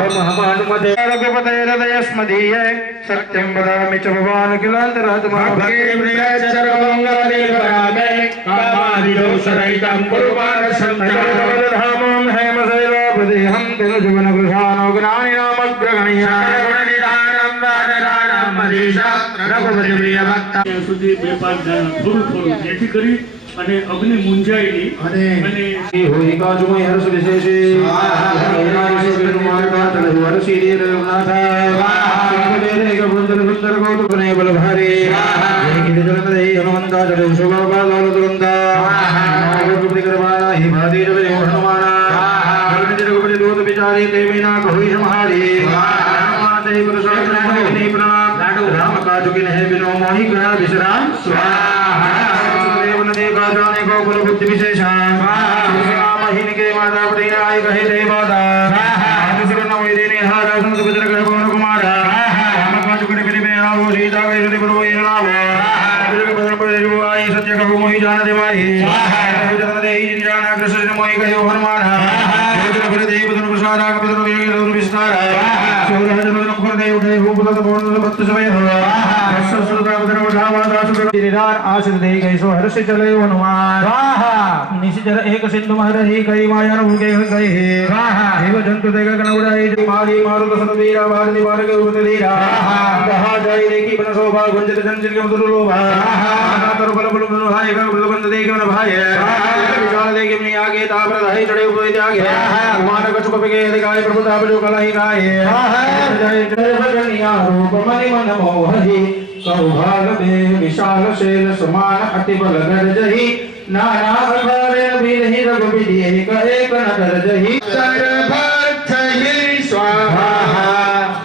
ઓમ હનુમતે रघुपते हृदयस्मदीये सत्यं वदामि च भवान् किलान्तरात्मा भगे प्रियचरणमङ्गले परामे कामादिदोषरहितं कुरुमानसन्तधामं हेमशैलापदेहं तिलजुवनकृशानो ज्ञानिनामग्रगणीयानिधानं वादराणं मदीशा रघुपति प्रियभक्ता સુધી બે પાંચ દાણા થોડું થોડું જેથી કરી અને અગ્નિ મુંજાય નહીં અને होई काजुमय हर्ष विशेषे राम काजु के नहे बिनो मोहि ग्रह विश्राम स्वाहा जाने को कुल बुद्धि विशेषण महीन के माता पति आय कहे देवता देने हार समुद्र गुजर कर पवन कुमार राम काजु के फिर में आओ सीता के सुधि प्रभु ये नाम बदन पर जो आई सत्य कहु मोहि जान दे माही जन दे ही जाना कृष्ण मोहि कहो हनुमान फिर देव बदन प्रसाद का बदन विस्तार सूर्य जन मुख दे उठे रूप तत भवन भक्त समय हो आशिष दे गई सो हर्ष चले हनुमान निशिचर एक सिंधु महर ही कई माया भूगे गए देव जंतु देगा गणउड़ाई मारी मारुत सतवीरा भारती मार्ग रूप धीरा कहा जाई देखी बन शोभा गुंजित जंजिल के मधुर लोभा तर बल बल बल भाई का बल बंद देखे मन भाई विशाल देखे अपनी आगे तापर धाई चढ़े ऊपर त्यागे कुमार कछु कपे दिखाए प्रभु ताप जो कला ही गाए जय जय भजनिया रूप मनि मन मोहि सौभाग में विशाल शैल समान अति बल गर्जहि नाना अघारे बिरहि रघुपति एक एक नगर जहि सर्वर्थहि स्वाहा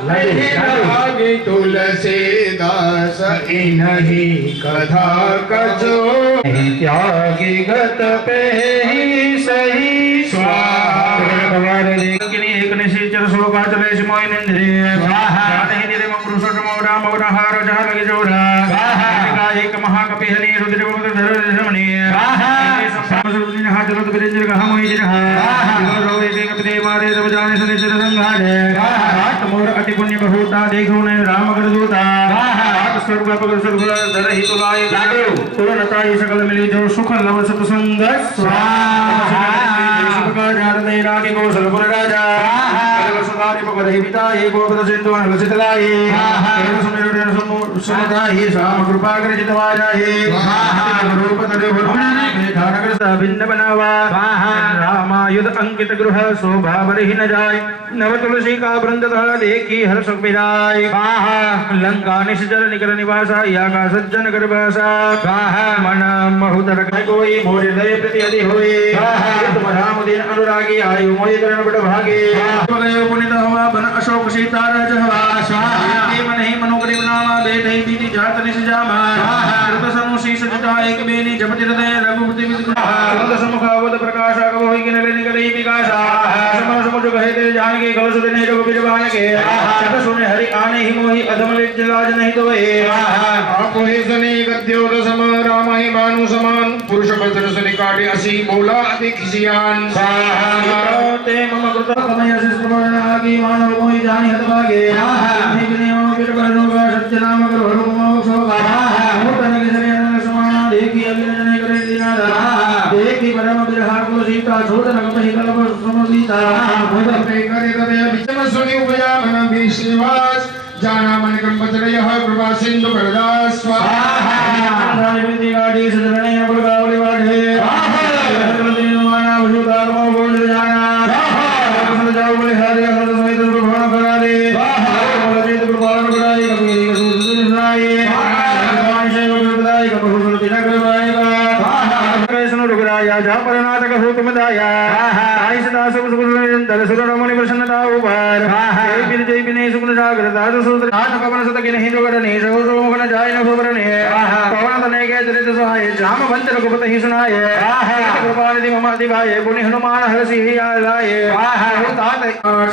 लहि तुलसीदास इनहि कथा कजो त्यागी गत पे ही सही स्वाहा एक निश्चर शोभा चले सिमोय निंद्रिय स्वाहा राम हार जहाँ लगे जोड़ा एक महाकपि हरि रुद्र धरमणि हाथ चलत बिरंजर कहा मोहि जिरहा रोए देख पदे मारे तब जाने सुने चिर संघारे हाथ मोर अति पुण्य बहुता देखो ने राम कर दूता हाथ स्वर्ग पकड़ सर्व धर ही तो लाए लाडो तुरंत आई सकल मिली जो सुख लव सत्संग स्वाहा दे रागे कौशलपुर राजा सदारि पकड़ ही पिता ये गोपद सिंधु लसित लाई सुमदाहि श्याम कृपा कर जितवाजाहि रूप तरे धारक भिन्न बनावा रामायुध अंकित गृह शोभा बरहि न जाय नव तुलसी का वृंद देखी हर्ष विदाय लंका निश्चर निकर निवासा या का सज्जन कर बसा मन महुतर कोई मोर दय प्रति अधि होए तुम राम दिन अनुरागी आयु मोहि करण बड़ भागे पुनित हवा बन अशोक सीता राज हवा स्वाहा मन ही मनोगरी नामा बेद ही बीती जात निस जामा कृत समूह शीश जुटा एक बेनी जपति हृदय रघुपति विद समुखावत प्रकाश होई किन ले निकले विकासा समर समुझ कहे ते जान के कलश देने रो कबीर बाण के शत सुने हरि आने ही मोहि अधम लिख लाज नहीं तो हे आप ही सुने गद्योत सम राम ही बानु समान पुरुष वचन सुनि काटे असी बोला अति खिसियान ते मम कृत कमय शिष्टवर्ण आदि मानव मोहि जानि हत भागे नहीं बिनेओ बिर बरनो का सत्य नाम करो हरो मोक्षो का मोतन के सरे समान देखी अभिनय करे दीना देखी परम बिरहार को सीता छोटन कमहि कलप समसीता मोदन पे करे तबे विचम सुनि उपया मन विश्वास जाना मन क्रम वचन यह कृपा सिंधु करदास स्वाहा राजविधि गाड़ी सजने बुलगावली वाढ़े माना भुजुदार मो बोल जाना जाओ बोले हरे हर समेत भगवान करा दे बोले भगवान कराई कभी कसुर सुनाई भगवान से गुरुदाई कभी गुरु बिना करवाएगा कृष्ण रुगराया जा परनाथ का हुक्म दाया आई सदा सुख सुख निरंतर सुर रमणि प्रसन्नता उपर जय बिने सुख सागर दास सूत्र नाथ पवन सत किन हिंदु करने सो मोहन जाय न भवरने पवन तने के चरित सहाय जाम बंत रघुपति ही सुनाय कृपानिधि मम दिवाय पुनि हनुमान हरसि ही आलाय तात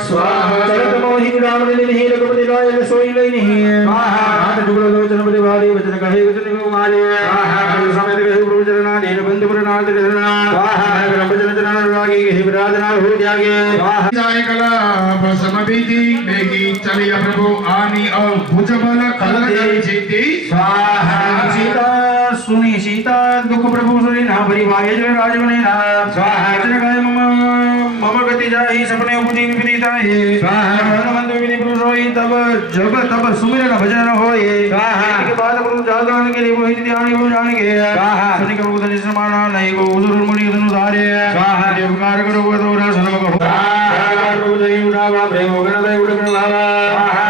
स्वाहा चलत मोहि राम नहीं रघुपति राय सोई लई नहीं हाथ जुगल लोचन बलि भारी वचन कहे वचन कुमारे समेत कहे प्रभु चरणा दीन बंधु प्रनाथ चरणा ब्रह्म चरण चरण रागी कहि विराजना हो त्यागे जाय कला समबीति बेगी चलिया प्रभु आनी और भुजबल कलर जीती स्वाहा सीता सुनी सीता दुख प्रभु सुनी ना भरी वाये जय राजगुणे ना स्वाहा जगय मम गति जाहि सपने उपदी विपरीता हे स्वाहा हनुमंत विधि पुरुष होई तब जब तब सुमिरन भजन होई स्वाहा के बाद प्रभु जागरण के लिए मोहित ध्यान हो जान के स्वाहा सुनि प्रभु धन समाना नहीं को उदुर मुनि धनु धारे स्वाहा देवकार करो तो रसन को प्रभु जय उड़ावा प्रेम गण दय उड़न भावा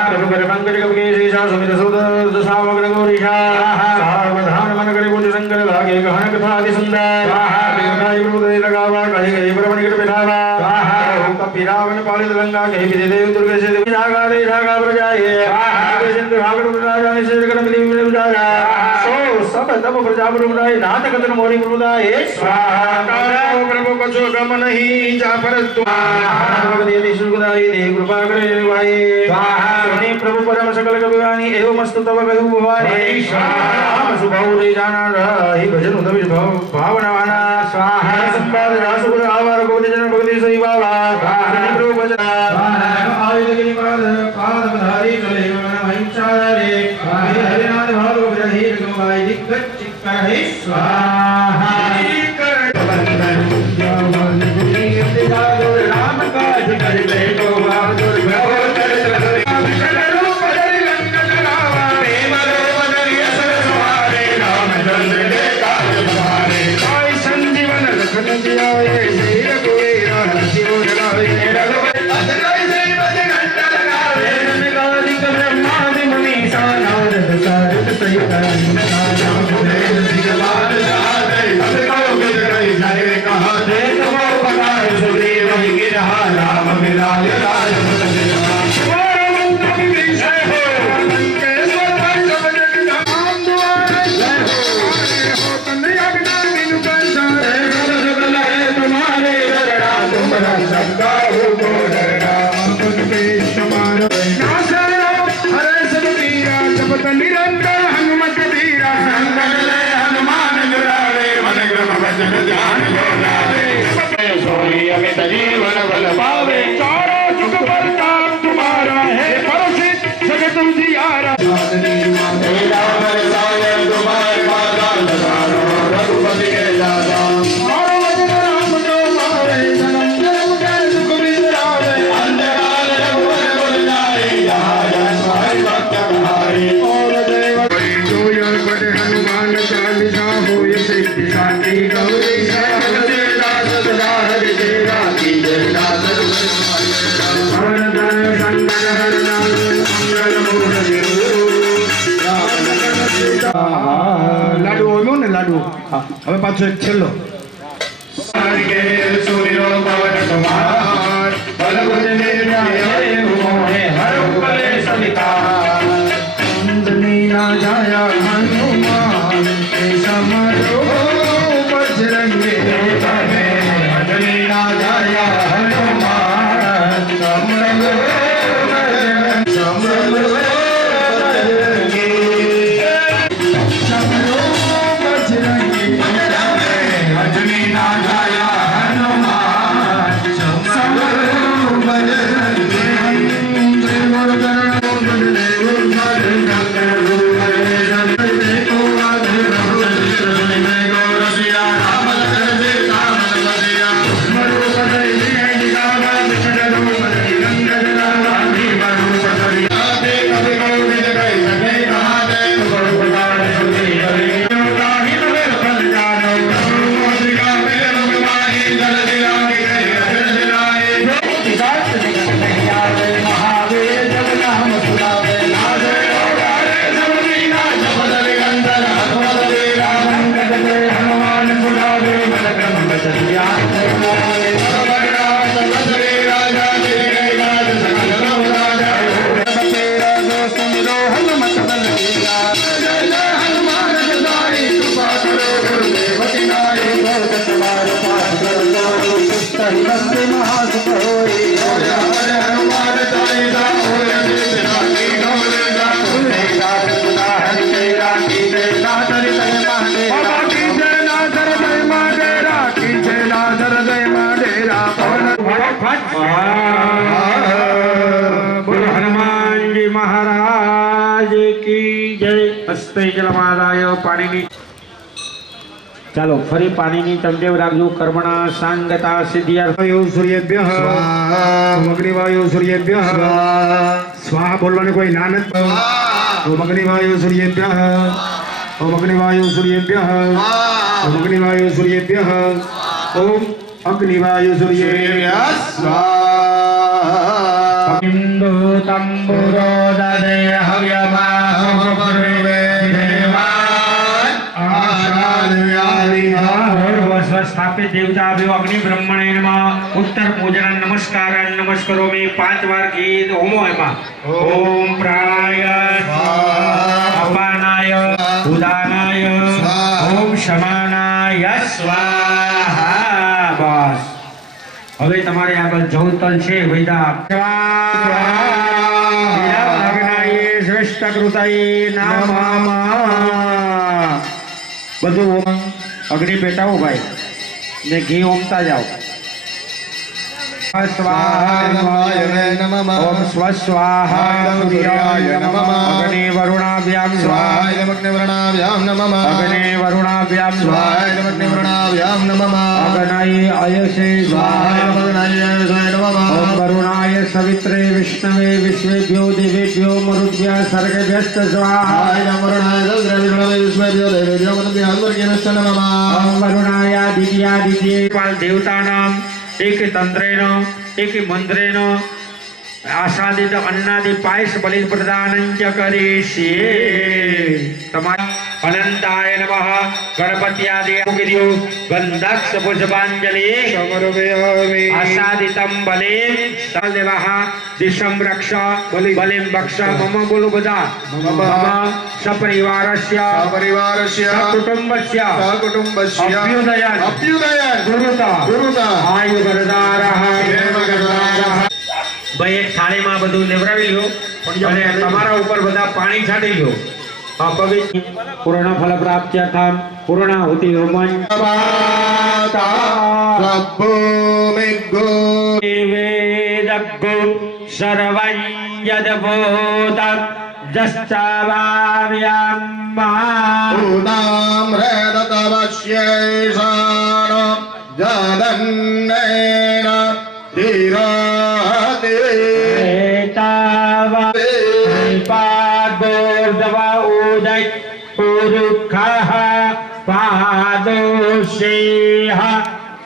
प्रभु कर पंकज कपि शीशा समित सुद दशावग्र गौरीशा सावधान मन करे कुछ संकर लागे गहन कथा अति सुंदर बिरगाई प्रभु दय लगावा कहे गए परम निकट बिठावा कपिरावन पालित लंका कहे विदे देव दुर्गे से रागा दे रागा प्रजाए सिंधु भागड़ राजा ने शेर कर मिली मिल जागा सो सब तब प्रजा प्रभुदाय नाथ कतन मोरी प्रभुदाय स्वाहा प्रभु कछु गम नहीं जा परंतु भगवती यदि सुखदाई देव कृपा करे भाई स्वाहा सुनि प्रभु परम सकल कविवाणी एवं मस्तु तब कहु भवानी स्वाहा सुभाव रे जाना रही भजन उदविष भावनावाना स्वाहा संपाद रासुर आवार गोविंद जन भगवती सही बाबा सुनि प्रभु भजन आयुध गिरि पाद धारी चले मन महिषा रे हरि नाथ भाव विरही गंगाई दिग्गज चिक्कहि स्वाहा राम काज कर ले को बहादुर संजीवन लखन जियाए श्री रघुवीर शिव ब्रह्मादि मुनीसा नारद सारद सहित राम मिलाय निरंतर हनुमत वीरा हनुमान जुरावे मन क्रम वचन ध्यान सोई अमित जीवन बल पावे चारों जुग प्रताप तुम्हारा है परसिद्ध जगत जियारा तेरा बरसाए तुम्हारे माता लगारो रघुपति के लाला राम जो मारे जन्म जन्म कर सुख बिसरावे अंधकार रघुवर गुण जाए यहाँ जन हरि भक्त कहारे और देव जो यर बड़ हनुमान चालीसा हो ये सिद्धि शांति गौरी લાડુ આવ્યો ને લાડુ હવે પાછો એક છેલ્લો હરિભક્તિ મહાસુખ હોય. હરે હરે હનુમાન ચાલીસા હોય શીશ રાખી ઢોલે જા. રાત સુધા હરિ રાખી દે નાથર જય મહાદેવ. રાખી છે નાથર જય મહાદેવ. રાખી છે નાથર જય મહાદેવ. બોલો હનુમાનજી મહારાજ કી જય. હસ્તે જલમાદાય પાણીની ચાલો ફરી પાણીની તમદેવ રાખજો. કર્મણા સાંગતા સિદ્ધિયા. વાયુ સૂર્યેભ્યઃ ઓમ અગ્નિવાયુ સૂર્યેભ્યઃ સ્વાહા બોલવાની કોઈ ના નથી. ઓમ અગ્નિવાયુ સૂર્યેભ્યઃ ઓમ અગ્નિવાયુ સૂર્યેભ્યઃ ઓમ અગ્નિવાયુ સૂર્યેભ્યઃ ઓમ અગ્નિવાયુ સૂર્યેભ્યઃ સ્વાહા. ઇન્દુ તંબુરો દદે હવ્યમાહ પૂર્વે દેવાન આરાધયામિ. સ્થાપિત દેવતા ભ્યો અગ્નિ બ્રહ્મણે નમઃ. ઉત્તર પૂજન નમસ્કાર નમસ્કરોમિ. 5 વાર ગીત હોમો એમાં. ઓમ પ્રાણાય અપાનાય ઉદાનાય ઓમ શમાનાય સ્વાહા. બસ હવે તમારે આગળ જવતલ છે વૈદા. શ્રેષ્ઠ કૃતાય નામા. બધું અગ્નિ પેટાવો ભાઈ ને ઘી ઓમતા જાઓ. સ્વાહા ઓમ સ્વસ્વાહા સૂર્યાય નમઃ. અગ્નિ વરુણાભ્યામ સ્વાહા. અગ્નિ વરુણાભ્યામ સ્વાહા. અગ્નય અયસે સ્વાહા. ઓમ વરુણાય સવિત્રે વિષ્ણવે વિશ્વેભ્યો દેવેભ્યો મરુભ્યઃ સર્ગભ્યશ્ચ સ્વાહા. ઓમ વરુણાય દિવ્યાદિત્યે પાલ દેવતાનામ એક તંત્રેણ એક મંત્રેણ આસાદિત અન્નાદિ પાયસ બલિ પ્રદાનં ચ કરીષ્યે. તમારા અનંતાય નમઃ. ગણપત્યાદિ મુકિર્યો ગંધક્ષ પુષ્પાંજલિ સમર્પયામિ. આસાદિતમ બલિ સદેવઃ દિશમ રક્ષ બલિમ બક્ષ. મમ બોલો બધા. મમ સપરિવારસ્ય સપરિવારસ્ય કુટુંબસ્ય સકુટુંબસ્ય અભ્યુદયન અભ્યુદયન ગુરુતા ગુરુતા આયુર્દારઃ. દેવગર્દારઃ. ભાઈ એક થાળીમાં બધું લેવરાવી લો અને તમારા ઉપર બધા પાણી છાંટી લો. આ પવિત્ર પૂર્ણ ફલ પ્રાપ્ત્યર્થમ પૂર્ણાહુતિ હોમં સભૂમિગો વેદગ્ગો સર્વં યદભૂત જશ્ચાવાવ્યામ્મા. ઉદામ્રતવશ્યેષાણ જદન્નેન ધીરતે. એતાવા પાદોર્ધવ ઉદય પુરુખઃ પાદોષેહ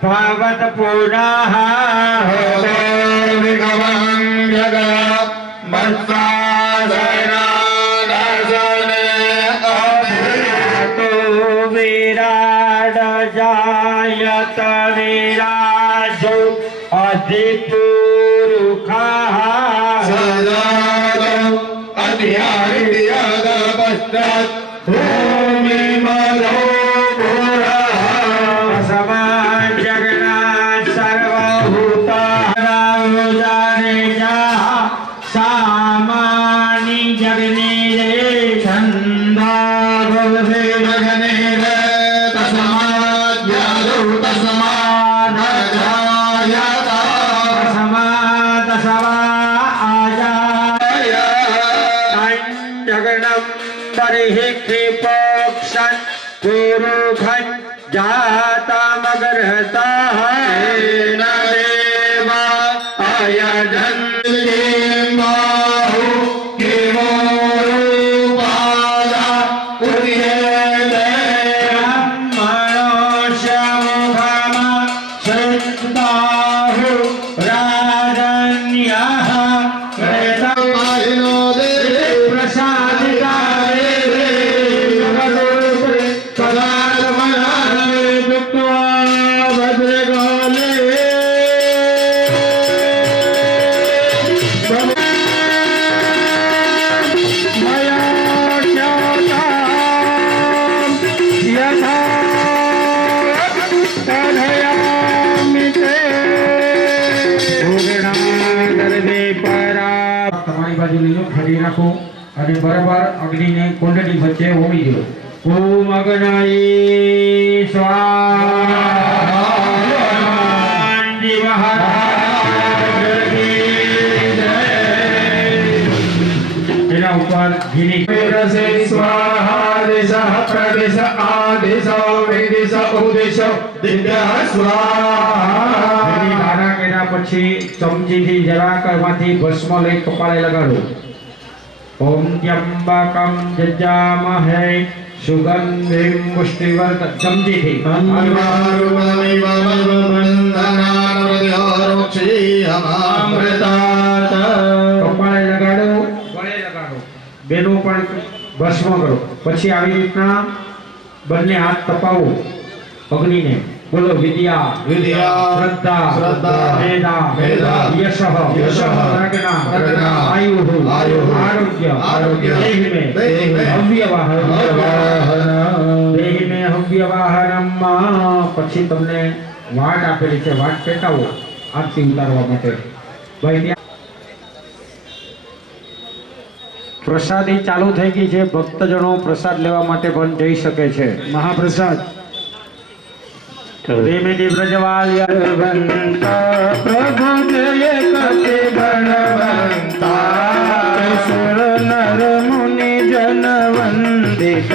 ભવત પુનઃ. વિરાડ જાયત વિરાજો અધિપુરુખઃ. સમાન જગન્નાથ સર્વભૂતારાયુજારેજા સામાની જગને રે છંદા ભવે જગને રે તસ્માદ સવા આજા જગન્નમ બરિહિ કૃપોક્ષન પુરુષન જાતમગર્હતઃ. દેવા આયજન ભદ્રકાલે તમારી બાજુ લીલો ફરી રાખો અને બરાબર અગ્નિને કુંડની વચ્ચે હોમી દો. ઓમ અગ્નયે સ્વાહા. એના ઉપર ઘીની સ્વાહા દિશ પ્રદિશ આદિશ વિદિશ ઉદિશ દિવ્ય સ્વાહા. ઘીની ધારા કર્યા પછી ચમચીથી જરાક એમાંથી ભસ્મ લઈ કપાળે લગાડો. ઓમ ત્યંબકમ જજામહે સુગંધિમ પુષ્ટિવર્ત. ચમચીથી કપાળે લગાડો, ગળે લગાડો, બેનો પણ ભસ્મ કરો. પછી આવી રીતના બંને હાથ તપાવો અગ્નિને. બોલો વિદ્યા શ્રદ્ધા મેધા યશઃ પ્રજ્ઞા આયુઃ આરોગ્ય દેહિ મે હવ્યવાહનમ. પછી તમને વાટ આપેલી છે, વાટ પેટાવો આરતી ઉતારવા માટે. ભાઈ ત્યાં પ્રસાદી ચાલુ થઈ ગઈ છે. ભક્તજનો પ્રસાદ લેવા માટે પણ જઈ શકે છે. મહાપ્રસાદ દેમેદી વ્રજવાલ્ય પ્રભુ જય કતિ ગણવંતા સુર નર મુનિ જન વંદિત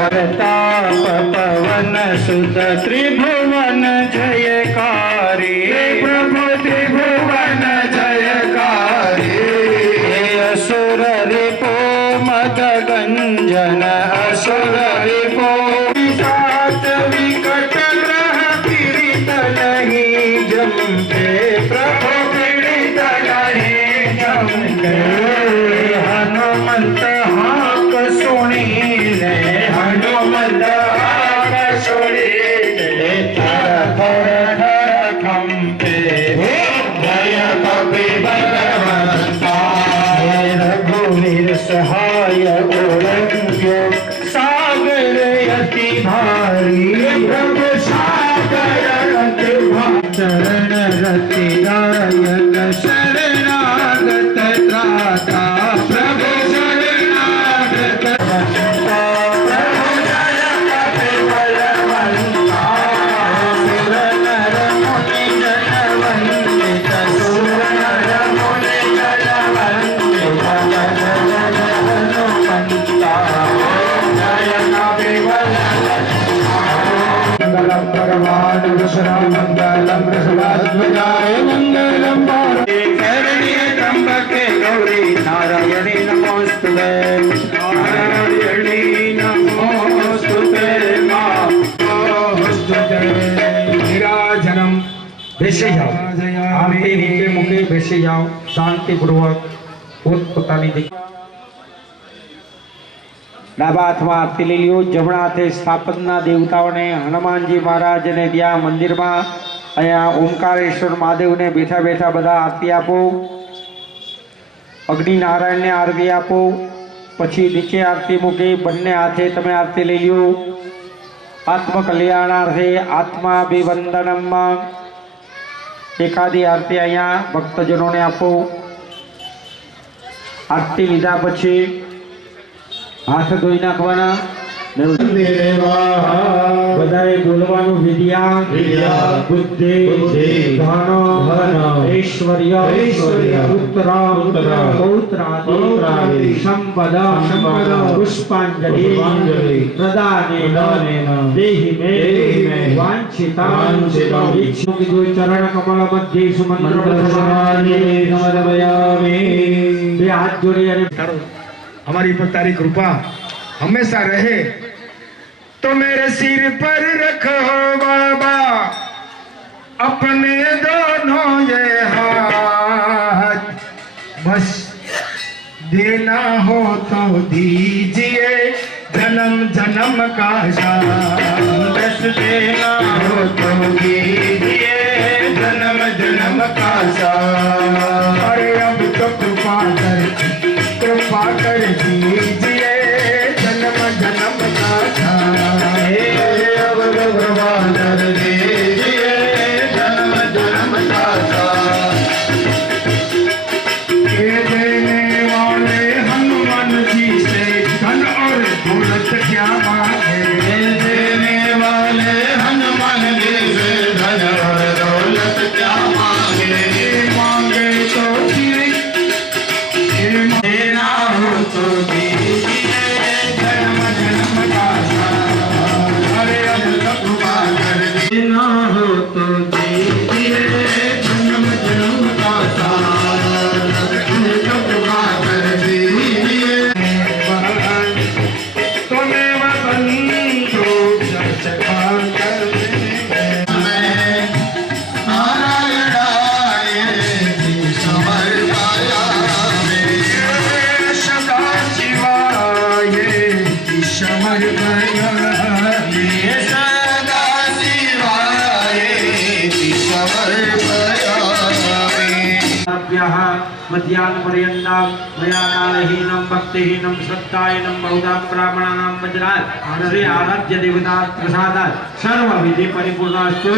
પ્રતાપ પવન સુત ત્રિભુવન જયકારી. પ્રભુ ત્રિભુવન જયકારી. અસુર રિપો મદ ગંજન અસુર રિપો સાત વિકટ ગ્રહ પીડિત નહીં જમતે. પ્રભુ પીડિત નહીં જમતે. હનુમંત હાક સુણીને હનુમંત હાક સુણીને થર થર થર કંપે. જય કપિ બલવંતા. રઘુવીર સહાય ઓળંગ્યો સાગર અતિ ભારી. પ્રભુ સાગર અતિ ભારી. ચરણ રતિ ગાયક શરણાગત ત્રાતા. પ્રભુ શરણાગત नारायणी नमोस्तुते. नारायणी नमोस्तुते. નિરાજનમ. બેસી જાઓ. આરતી નીચે મૂકી બેસી જાઓ શાંતિપૂર્વક પોતપોતાની જગ્યાએ. ડાબા હાથમાં આરતી લઈ લ્યો. જમણા હાથે સ્થાપનના દેવતાઓને હનુમાનજી મહારાજને ત્યાં મંદિરમાં અહીંયા ઓમકારેશ્વર મહાદેવને બેઠા બેઠા બધા આરતી આપો. અગ્નિ નારાયણને આરતી આપો. પછી નીચે આરતી મૂકી બંને હાથે તમે આરતી લઈ લો. આત્મકલ્યાણાર્થે આત્માભિવંદનમમાં એકાદી આરતી અહીંયા ભક્તજનોને આપો. આરતી લીધા પછી હાથ ધોઈ નાખવાના. બધાએ બોલવાનું વિદ્યા બુદ્ધિ ધન ઐશ્વર્ય પુત્ર પૌત્રાદિ સંપદ પુષ્પાંજલિ પ્રદાનેન દેહિ મે વાંછિતાં ચરણ કમલ મધ્યે સુમંત્ર સમર્પયામિ. બે હાથ જોડી અને हमारी पर तारी कृपा हमेशा रहे तो मेरे सिर पर रखो बाबा अपने दोनों ये हाथ. बस देना हो तो दीजिए जन्म जन्म का साथ. बस देना हो तो दीजिए जन्म जन्म का साथ. अरे अब तो कृपा कर दीजिए जन्म जन्म का साथ. अब कृपा कर दीजिए जन्म ना हो तो दीजिए जन्म जन्म का साथ कृपा कर दीजिए त्वमेव बन्धु चर्चा कर नारायणाय समर्पयामि सदा शिवाय समर्पयामि सदा शिवाय समर्पयामि मध्याह्नपर्यन्तं मया कालहीनं भक्तिहीनं श्रद्धाहीनं बहुधा ब्राह्मणानां वज्रात् श्री आराध्य देवता प्रसादात् सर्वविधि परिपूर्णास्तु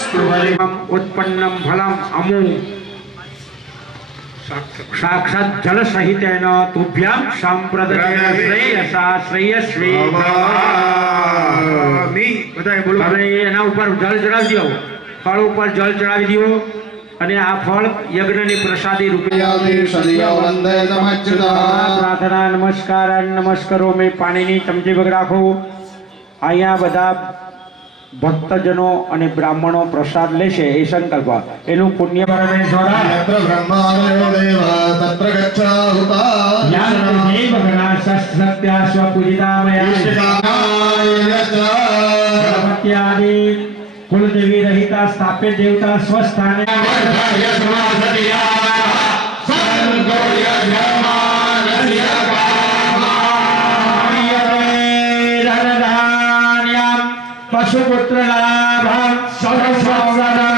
स्वरिमम् उत्पन्नं फलम् अमु साक्षात् जल सहितेन तुभ्यां सांप्रदाय श्रेयसा श्रेयस्वी બધાએ બોલો હવે એના ઉપર જળ ચડાવી દો, ફળ ઉપર જળ ચડાવી દો અને આ ફળ યજ્ઞની પ્રસાદી રૂપે વંદે નમઃ પ્રાર્થના નમસ્કાર નમસ્કારો મેં પાણીની ચમચી વગ રાખો. અહીંયા બધા ભક્તજનો અને બ્રાહ્મણો પ્રસાદ લેશે એ સંકલ્પ એનું પુણ્ય પરમેશ્વર यत्र ब्रह्मादयो देव तत्र गच्छाहुता સત્યા સ્વપૂજિતામયા ગણપત્યાદિ કુલદેવી રહિતા સ્થાપ્ય દેવતા સ્વસ્થાને પશુપુત્ર લાભ સરસ્વત